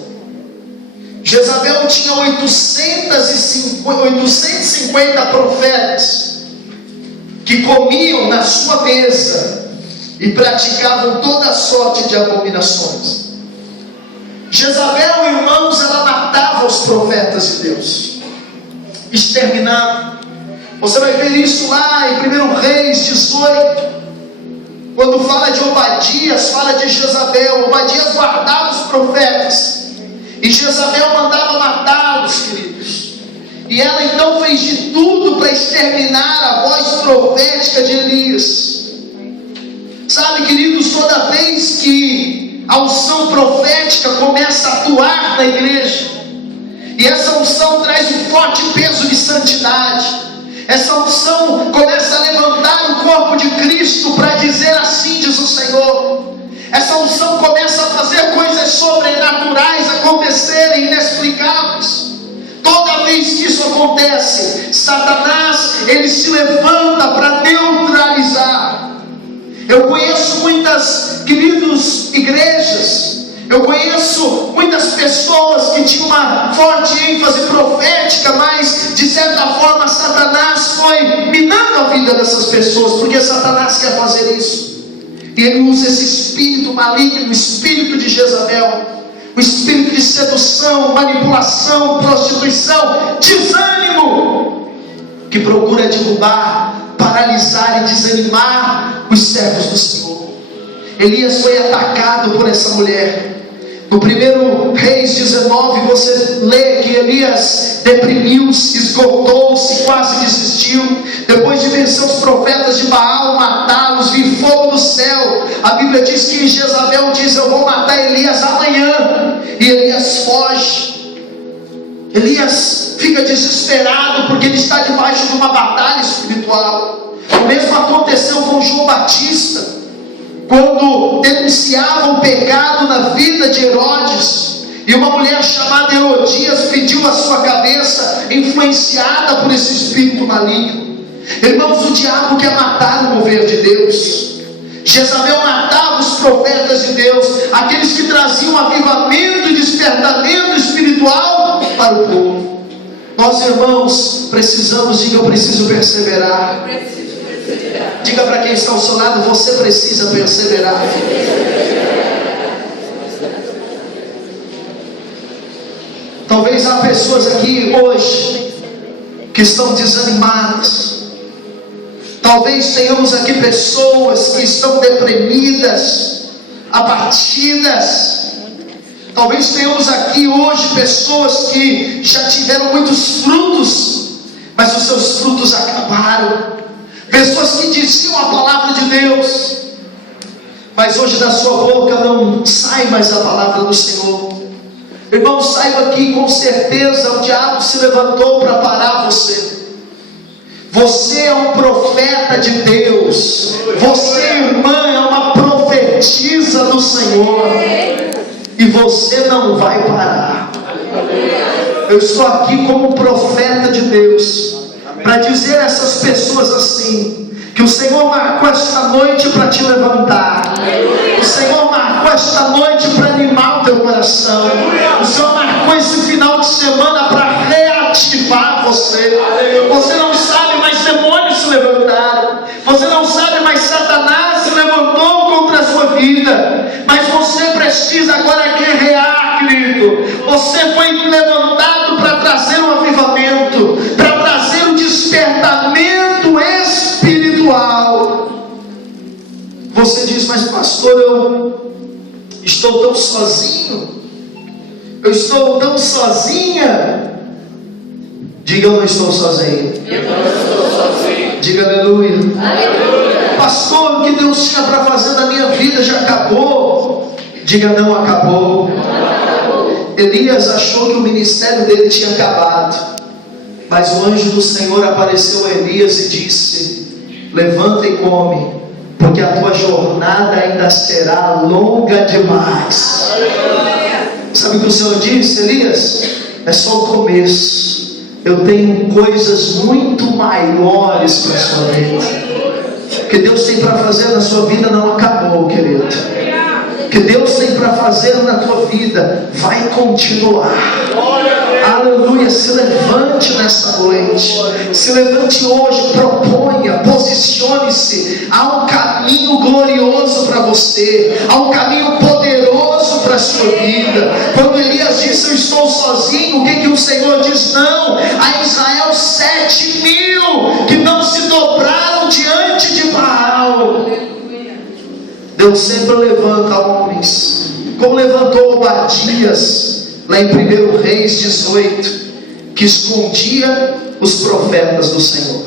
Jezabel tinha 850 profetas que comiam na sua mesa e praticavam toda sorte de abominações. Jezabel, irmãos, ela matava os profetas de Deus, exterminava. Você vai ver isso lá em 1 Reis 18, quando fala de Obadias, fala de Jezabel. Obadias guardava os profetas, e Jezabel mandava matá-los, queridos. E ela então fez de tudo para exterminar a voz profética de Elias. Sabe, queridos, toda vez que a unção profética começa a atuar na igreja, e essa unção traz um forte peso de santidade, essa unção começa a levantar o corpo de Cristo para dizer: assim diz o Senhor. Essa unção começa a fazer coisas sobrenaturais acontecerem, inexplicáveis. Toda vez que isso acontece, Satanás, ele se levanta para neutralizar. Eu conheço muitas, queridos, igrejas, eu conheço muitas pessoas que tinham uma forte ênfase profética, mas de certa forma Satanás foi minando a vida dessas pessoas, porque Satanás quer fazer isso. E ele usa esse espírito maligno, o espírito de Jezabel, o espírito de sedução, manipulação, prostituição, desânimo, que procura derrubar, paralisar e desanimar os servos do Senhor. Elias foi atacado por essa mulher. No 1 Reis 19, você lê que Elias deprimiu-se, esgotou-se, quase desistiu. Depois de vencer os profetas de Baal, matá-los, vir fogo do céu, a Bíblia diz que Jezabel diz: eu vou matar Elias amanhã. E Elias foge. Elias fica desesperado porque ele está debaixo de uma batalha espiritual. O mesmo aconteceu com João Batista, quando denunciava o pecado na vida de Herodes, e uma mulher chamada Herodias pediu a sua cabeça, influenciada por esse espírito maligno. Irmãos, o diabo quer matar o mover de Deus. Jezabel matava os profetas de Deus, aqueles que traziam avivamento e despertamento espiritual para o povo. Nós, irmãos, precisamos, diga: eu preciso perseverar. Diga para quem está ao seu lado: você precisa perseverar. Talvez há pessoas aqui hoje que estão desanimadas. Talvez tenhamos aqui pessoas que estão deprimidas, abatidas. Talvez tenhamos aqui hoje pessoas que já tiveram muitos frutos, mas os seus frutos acabaram. pessoas que diziam a palavra de Deus, mas hoje da sua boca não sai mais a palavra do Senhor. Irmão, saiba que com certeza o diabo se levantou para parar você. Você é um profeta de Deus. Você, irmã, é uma profetisa do Senhor. E você não vai parar. Eu estou aqui como profeta de Deus para dizer a essas pessoas assim: que o Senhor marcou esta noite para te levantar. O Senhor marcou esta noite para animar o teu coração. O Senhor marcou esse final de semana para reativar você. Você não sabe, mas demônios se levantaram. Você não sabe, mas Satanás se levantou contra a sua vida. Mas você precisa agora guerrear, querido. Você foi levantado para trazer um avivamento, para trazer um despertamento espiritual. Você diz: mas pastor, eu estou tão sozinho, eu estou tão sozinha. Diga: eu não estou sozinho. Eu não estou sozinho. Diga aleluia. Aleluia. Pastor, o que Deus tinha para fazer na minha vida já acabou. Diga: não acabou. Não acabou. Elias achou que o ministério dele tinha acabado, mas o anjo do Senhor apareceu a Elias e disse: levanta e come, porque a tua jornada ainda será longa demais. Sabe o que o Senhor disse, Elias? É só o começo. Eu tenho coisas muito maiores para a sua vida. O que Deus tem para fazer na sua vida não acabou, querido. O que Deus tem para fazer na tua vida vai continuar. Aleluia. Se levante nessa noite. Se levante hoje. Proponha, posicione-se. Há um caminho glorioso para você. Há um caminho poderoso para a sua vida. Quando Elias disse: eu estou sozinho, o que o Senhor diz? Não. A Israel 7.000 que não se dobraram diante de Baal. Deus sempre levanta homens, como levantou Obadias lá em 1 Reis 18, que escondia os profetas do Senhor.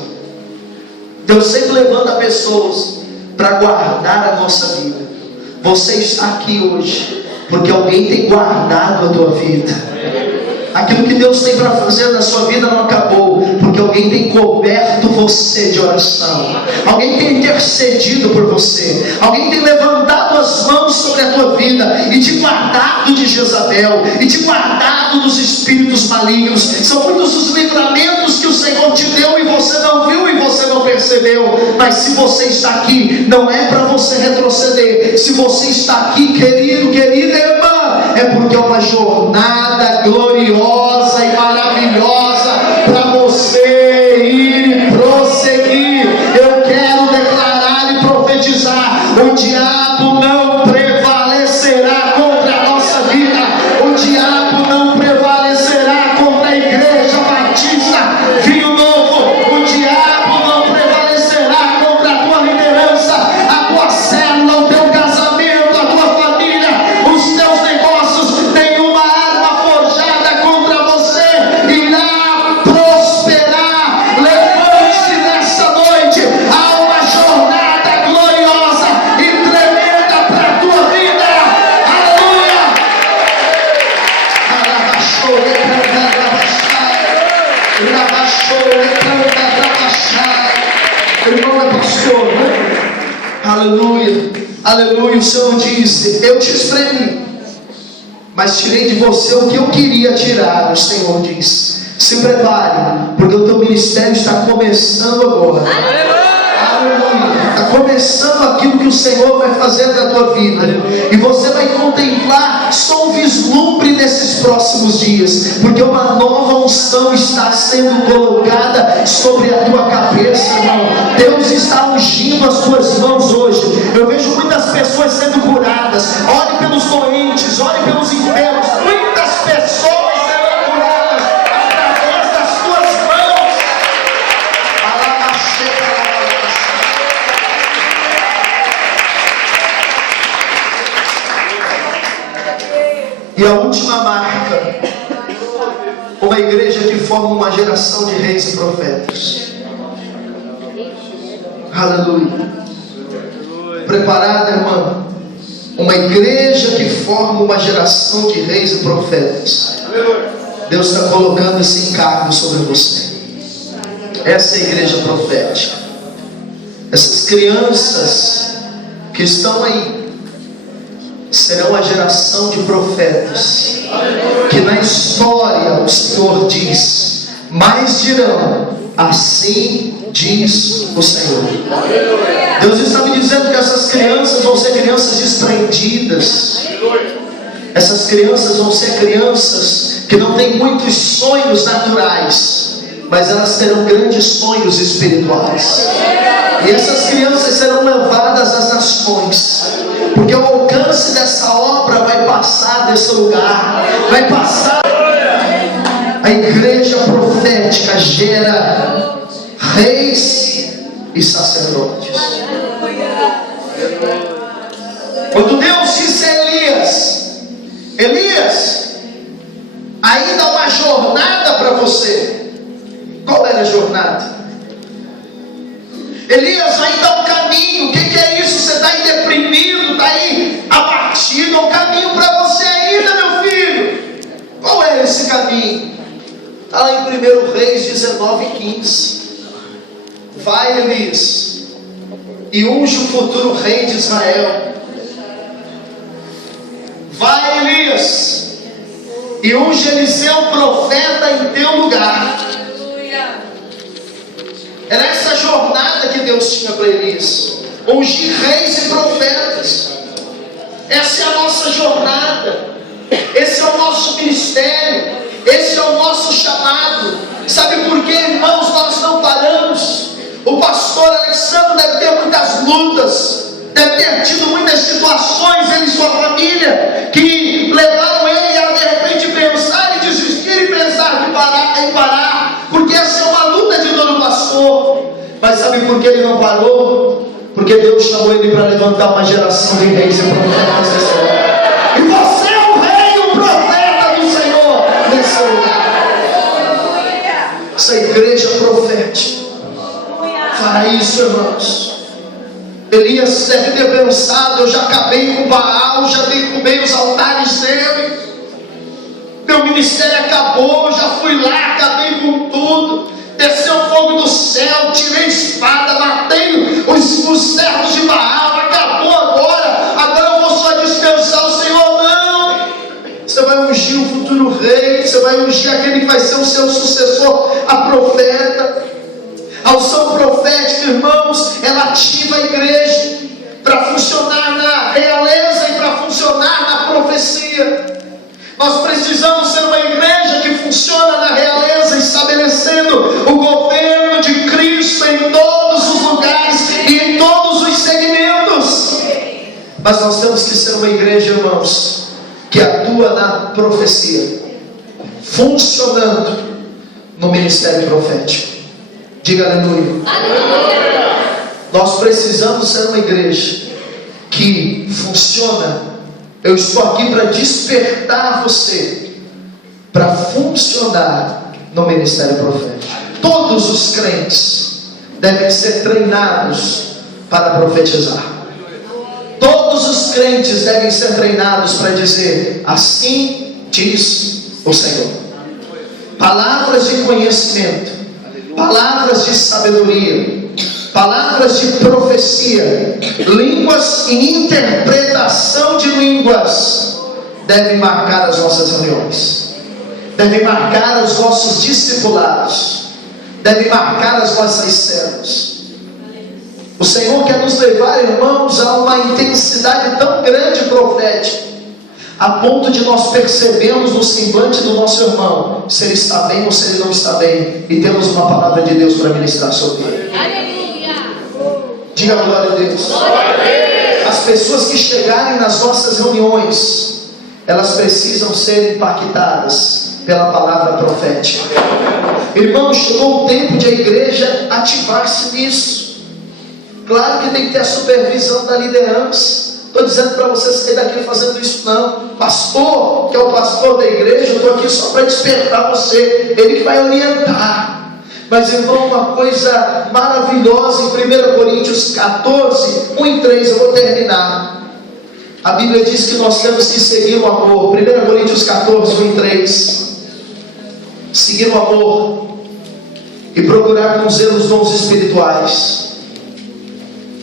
Deus sempre levanta pessoas para guardar a nossa vida. Você está aqui hoje porque alguém tem guardado a tua vida. Aquilo que Deus tem para fazer na sua vida não acabou, porque alguém tem coberto você de oração. Alguém tem intercedido por você. Alguém tem levantado as mãos sobre a tua vida e te guardado de Jezabel, e te guardado dos espíritos malignos. São muitos os livramentos que o Senhor te deu e você não viu e você não percebeu. Mas se você está aqui, não é para você retroceder. Se você está aqui, querido, querida irmã, é porque é uma jornada gloriosa e maravilhosa para você ir e prosseguir. Eu quero declarar e profetizar: o diabo não prevalecerá contra a nossa vida. O diabo não prevalecerá contra a igreja batista Vinho Novo. O diabo não prevalecerá contra a tua liderança, a tua célula, o teu casamento, a tua família, os teus negócios. Nenhuma arma forjada contra você irá prosperar. Levante-se nessa noite. Há uma jornada gloriosa e tremenda para a tua vida. Aleluia. Irmão, é pastor, né? Aleluia. Aleluia. O Senhor disse: eu te espremi, mas tirei de você o que eu queria tirar. O Senhor diz: se prepare, porque o teu ministério está começando agora. Aleluia. Está começando aquilo que o Senhor vai fazer na tua vida. E você vai contemplar só um vislumbre nesses próximos dias, porque uma nova unção está sendo colocada sobre a tua cabeça, irmão. Deus está ungindo as tuas mãos hoje. Eu vejo muitas pessoas sendo curadas. Ore pelos doentes, ore pelos enfermos. Muitas pessoas serão curadas através das tuas mãos. E a última marca: uma igreja que forma uma geração de reis e profetas. Aleluia. Preparada, irmã, uma igreja que forma uma geração de reis e profetas. Deus está colocando esse encargo sobre você. Essa é a igreja profética. Essas crianças que estão aí serão a geração de profetas que na história o Senhor diz: mais dirão, assim diz o Senhor. Deus está me dizendo que essas crianças vão ser crianças desprendidas. Essas crianças vão ser crianças que não têm muitos sonhos naturais, mas elas terão grandes sonhos espirituais. E essas crianças serão levadas às nações, porque o alcance dessa obra vai passar desse lugar, vai passar. A igreja profética gera reis e sacerdotes. Quando Deus disse a Elias, ainda uma jornada para você. Qual era a jornada? Elias, ainda há um caminho. O que é isso? Você está aí deprimido, está aí abatido. Há um caminho para você ainda, meu filho. Qual é esse caminho? Está lá em 1 Reis 19:15. Vai, Elias, e unge o futuro rei de Israel. Vai, Elias, e unge Eliseu profeta em teu lugar. Era essa jornada que Deus tinha para Elias: ungir reis e profetas. Essa é a nossa jornada, esse é o nosso ministério, esse é o nosso chamado. Sabe por quê, irmãos? Nós não paramos. O pastor Alexandre deve ter muitas lutas, deve ter tido muitas situações, ele e sua família, que levaram ele a de repente pensar e desistir e pensar em parar, porque essa é uma luta de todo pastor. Mas sabe por que ele não parou? Porque Deus chamou ele para levantar uma geração de reis e profetas nesse lugar. E você é o rei e o profeta do Senhor nesse lugar. Essa igreja profética fará isso, irmãos. Elias deve ter pensado: eu já acabei com Baal, já derrubei os altares dele, meu ministério acabou, já fui lá, acabei com tudo, desceu fogo do céu, tirei espada, matei os servos de Baal, acabou agora eu vou só descansar. O Senhor: não, você vai ungir o futuro rei, você vai ungir aquele que vai ser o seu sucessor, a profeta. A unção profética, irmãos, ela ativa a igreja para funcionar na realeza e para funcionar na profecia. Nós precisamos ser uma igreja que funciona na realeza, estabelecendo o governo de Cristo em todos os lugares e em todos os segmentos. Mas nós temos que ser uma igreja, irmãos, que atua na profecia, funcionando no ministério profético. Diga aleluia. Aleluia. Nós precisamos ser uma igreja que funciona. Eu estou aqui para despertar você para funcionar no ministério profético. Todos os crentes devem ser treinados para profetizar. Todos os crentes devem ser treinados para dizer: assim diz o Senhor. Palavras de conhecimento, palavras de sabedoria, palavras de profecia, línguas e interpretação de línguas devem marcar as nossas reuniões, devem marcar os nossos discipulados, devem marcar as nossas células. O Senhor quer nos levar, irmãos, a uma intensidade tão grande profética, a ponto de nós percebermos no semblante do nosso irmão se ele está bem ou se ele não está bem, e temos uma palavra de Deus para ministrar sobre ele. Aleluia. Diga glória a Deus. Glória a Deus. As pessoas que chegarem nas nossas reuniões, elas precisam ser impactadas pela palavra profética. Irmãos, chegou o tempo de a igreja ativar-se nisso. Claro que tem que ter a supervisão da liderança. Estou dizendo para você sair daqui fazendo isso, não. Pastor, que é o pastor da igreja, eu estou aqui só para despertar você. Ele que vai orientar. Mas, irmão, uma coisa maravilhosa em 1 Coríntios 14, 1 e 3, eu vou terminar. A Bíblia diz que nós temos que seguir o amor. 1 Coríntios 14, 1 e 3. Seguir o amor e procurar com zelo os dons espirituais,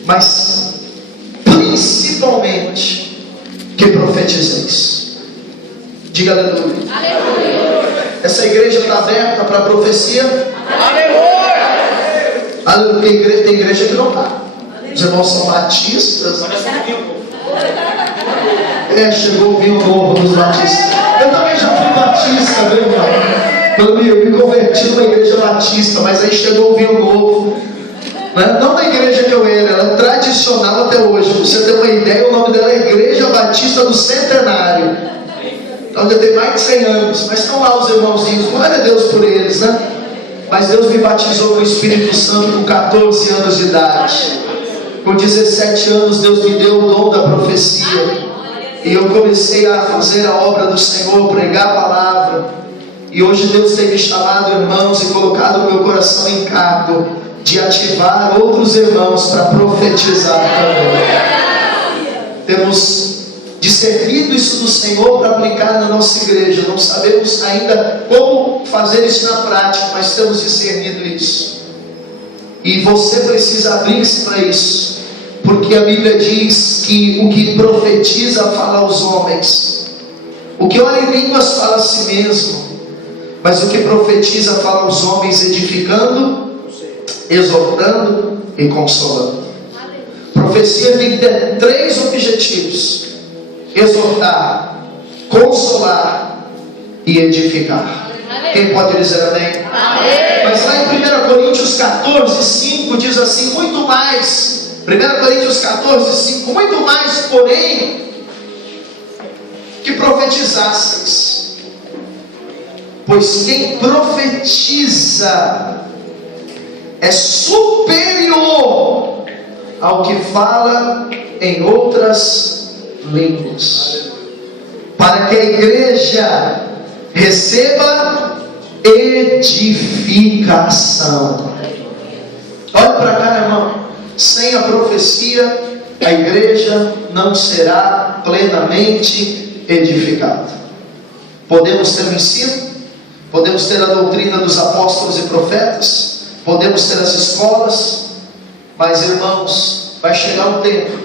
mas principalmente que profetizeis. Diga aleluia. Aleluia. Essa igreja está aberta para profecia? Aleluia. Aleluia. Tem igreja que não está. Os irmãos são batistas. Chegou o vinho novo dos batistas. Eu também já fui batista, meu irmão. Eu me converti numa igreja batista, mas aí chegou o vinho novo. Não na igreja que eu era, ela é tradicional até hoje. Pra você ter uma ideia, o nome dela é Igreja Batista do Centenário. Então já tem mais de 100 anos. Mas estão lá os irmãozinhos, glória a Deus por eles, né? Mas Deus me batizou com o Espírito Santo com 14 anos de idade. Com 17 anos Deus me deu o dom da profecia. E eu comecei a fazer a obra do Senhor, pregar a palavra. E hoje Deus tem me chamado, irmãos, e colocado no meu coração encargo de ativar outros irmãos para profetizar também. Temos discernido isso do Senhor para aplicar na nossa igreja. Não sabemos ainda como fazer isso na prática, mas temos discernido isso. E você precisa abrir-se para isso, porque a Bíblia diz que o que profetiza fala aos homens, o que ora em línguas fala a si mesmo, mas o que profetiza fala aos homens, edificando, exortando e consolando. Profecia tem que ter 3 objetivos: exortar, consolar e edificar. Quem pode dizer amém? Amém. Mas lá em 1 Coríntios 14, 5 diz assim: muito mais. 1 Coríntios 14, 5: muito mais, porém, que profetizasseis. Pois quem profetiza é superior ao que fala em outras línguas, para que a igreja receba edificação. Olha para cá, irmão. Sem a profecia, a igreja não será plenamente edificada. Podemos ter o ensino, podemos ter a doutrina dos apóstolos e profetas, podemos ter as escolas, mas, irmãos, vai chegar um tempo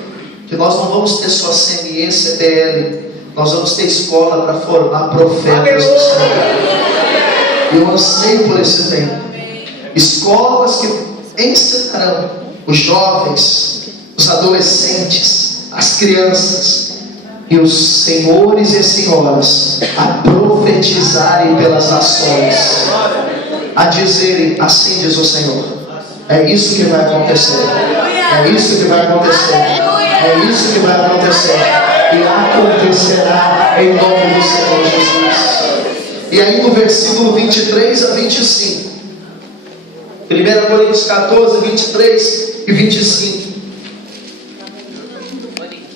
que nós não vamos ter só CME, CDL, nós vamos ter escola para formar profetas do Senhor. E eu anseio por esse tempo. Escolas que ensinarão os jovens, os adolescentes, as crianças e os senhores e senhoras a profetizarem pelas ações, a dizerem: assim diz o Senhor. É isso que vai acontecer. É isso que vai acontecer. É isso que vai acontecer. E acontecerá em nome do Senhor Jesus. E aí no versículo 23 a 25, 1 Coríntios 14, 23 e 25.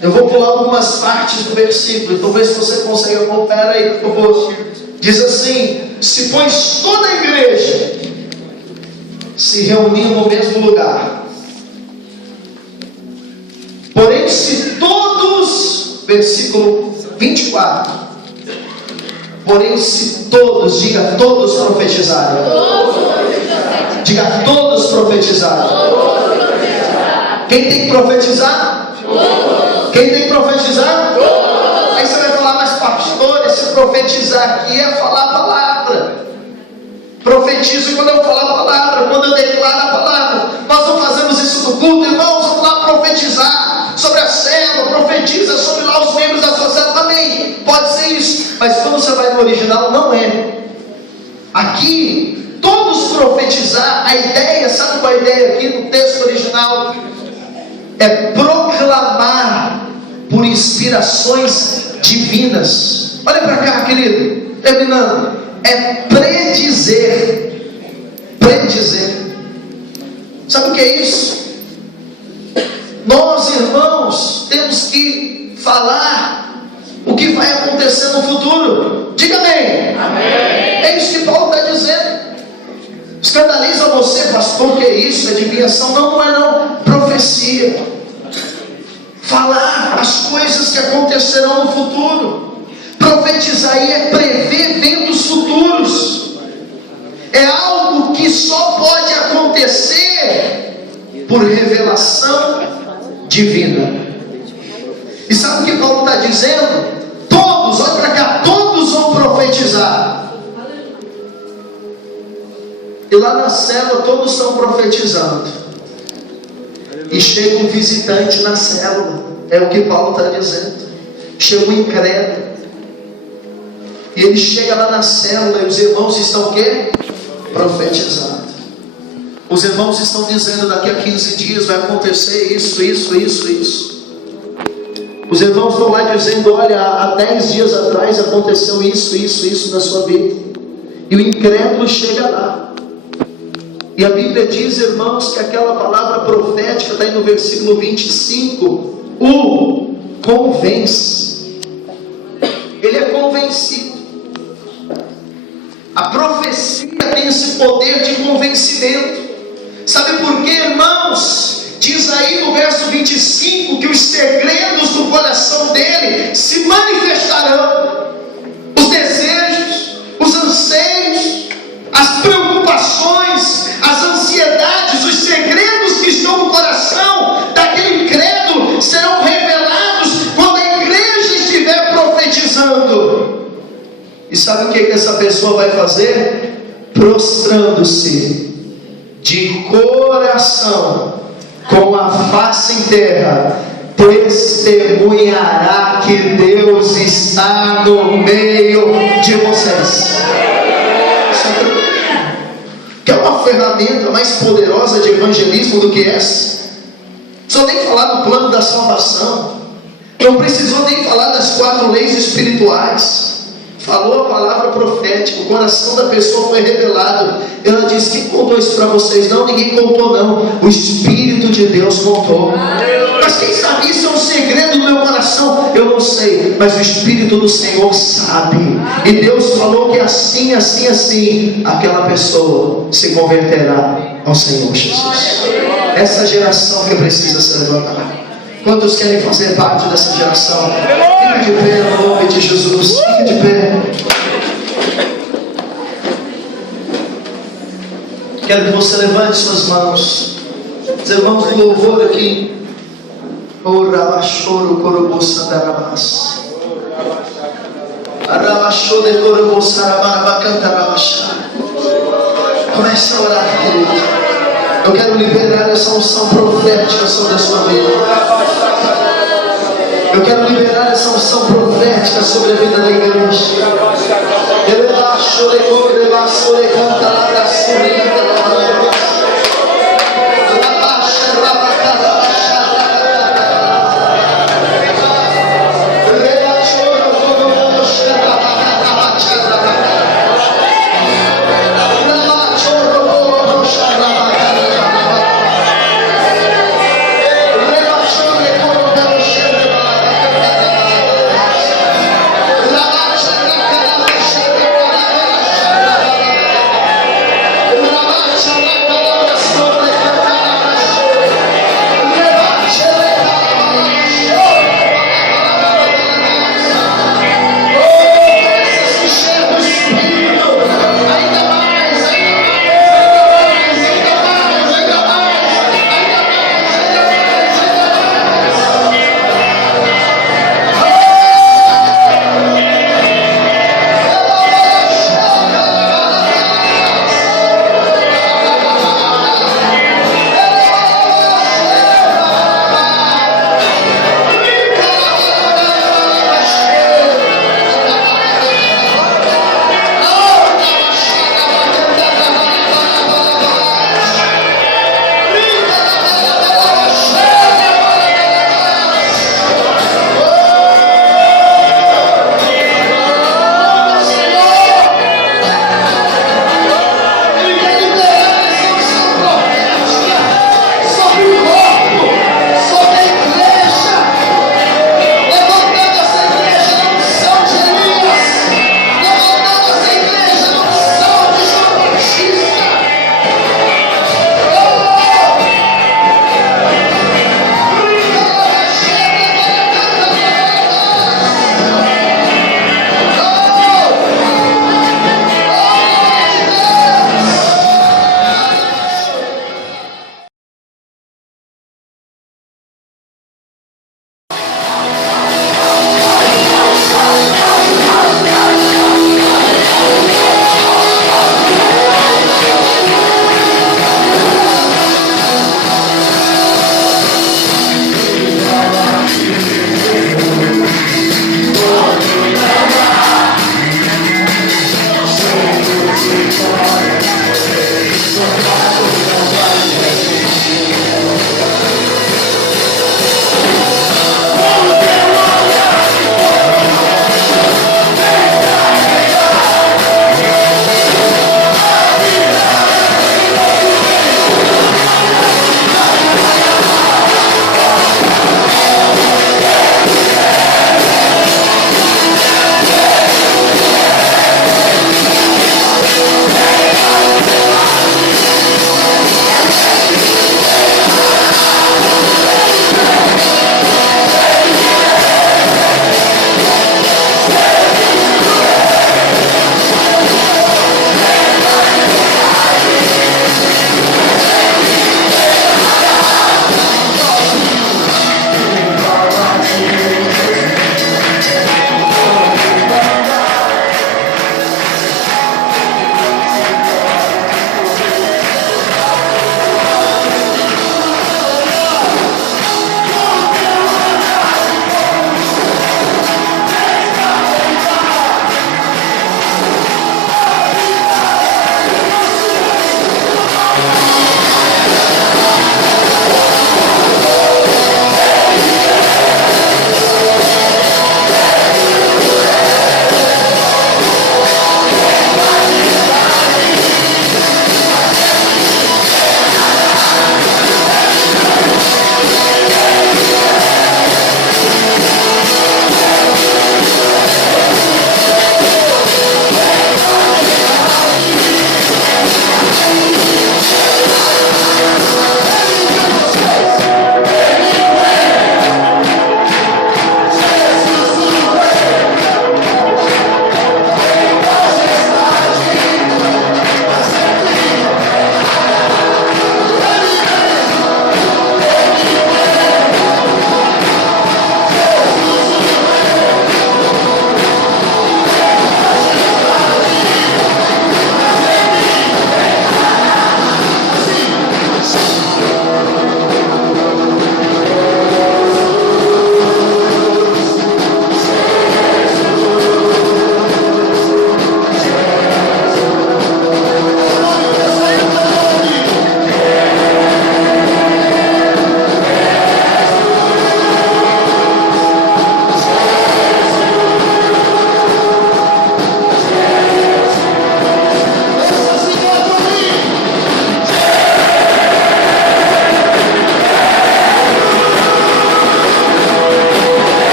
Eu vou pular algumas partes do versículo, então vê se você consegue acompanhar aí, por favor. Diz assim: se pois toda a igreja se reunir no mesmo lugar, porém se todos, versículo 24, porém se todos, diga todos profetizarem, diga todos profetizarem. Quem tem que profetizar? Quem tem que profetizar? Aí você vai falar: mas pastor, esse profetizar aqui é falar a palavra. Profetizo quando eu falo a palavra, quando eu declaro a palavra. Nós não fazemos isso no culto, irmãos. Vamos lá profetizar sobre a célula, profetiza sobre lá os membros da sua célula também. Pode ser isso, mas quando você vai no original, não é. Aqui, todos profetizar, a ideia, sabe qual é a ideia aqui no texto original? É proclamar por inspirações divinas. Olha para cá, querido, terminando. É predizer. Predizer. Sabe o que é isso? Nós, irmãos, temos que falar o que vai acontecer no futuro. Diga amém. Amém. É isso que Paulo está dizendo. Escandaliza você, pastor, que é isso? Adivinhação? Não é não. Profecia. Falar as coisas que acontecerão no futuro. Profetizar aí é prever eventos futuros. É algo que só pode acontecer por revelação divina. E sabe o que Paulo está dizendo? Todos, olha para cá, todos vão profetizar. E lá na célula todos estão profetizando. E chega um visitante na célula. É o que Paulo está dizendo. Chega um incrédulo. E ele chega lá na célula e os irmãos estão o quê? Profetizando. Os irmãos estão dizendo: daqui a 15 dias vai acontecer isso. Os irmãos estão lá dizendo: olha, há 10 dias atrás aconteceu isso na sua vida. E o incrédulo chega lá. E a Bíblia diz, irmãos, que aquela palavra profética está aí no versículo 25, o convence. Ele é convencido. A profecia tem esse poder de convencimento. Sabe por quê, irmãos? Diz aí no verso 25 que os segredos do coração dele se manifestarão. Os desejos, os anseios, as preocupações, as ansiedades, os segredos que estão no coração daquele incrédulo serão revelados quando a igreja estiver profetizando. E sabe o que essa pessoa vai fazer? Prostrando-se de coração, com a face em terra, testemunhará que Deus está no meio de vocês. Quer uma ferramenta mais poderosa de evangelismo do que essa? Só nem falar do plano da salvação. Não precisou nem falar das 4 leis espirituais. Falou a palavra profética, o coração da pessoa foi revelado. Ela disse: quem contou isso para vocês? Não, ninguém contou não. O Espírito de Deus contou. Mas quem sabe isso é um segredo do meu coração? Eu não sei, mas o Espírito do Senhor sabe. E Deus falou que assim, aquela pessoa se converterá ao Senhor Jesus. Essa geração que precisa se levantar. Quantos querem fazer parte dessa geração? Fique de pé no nome de Jesus. Fique de pé. Quero que você levante suas mãos. Os irmãos do louvor aqui. O rabachoro corobosa darabas. Arabachou de corobosa darabacanta rabachá. Comece a orar, querido. Eu quero liberar essa unção profética sobre a sua vida. Eu quero liberar essa unção profética sobre a vida da igreja.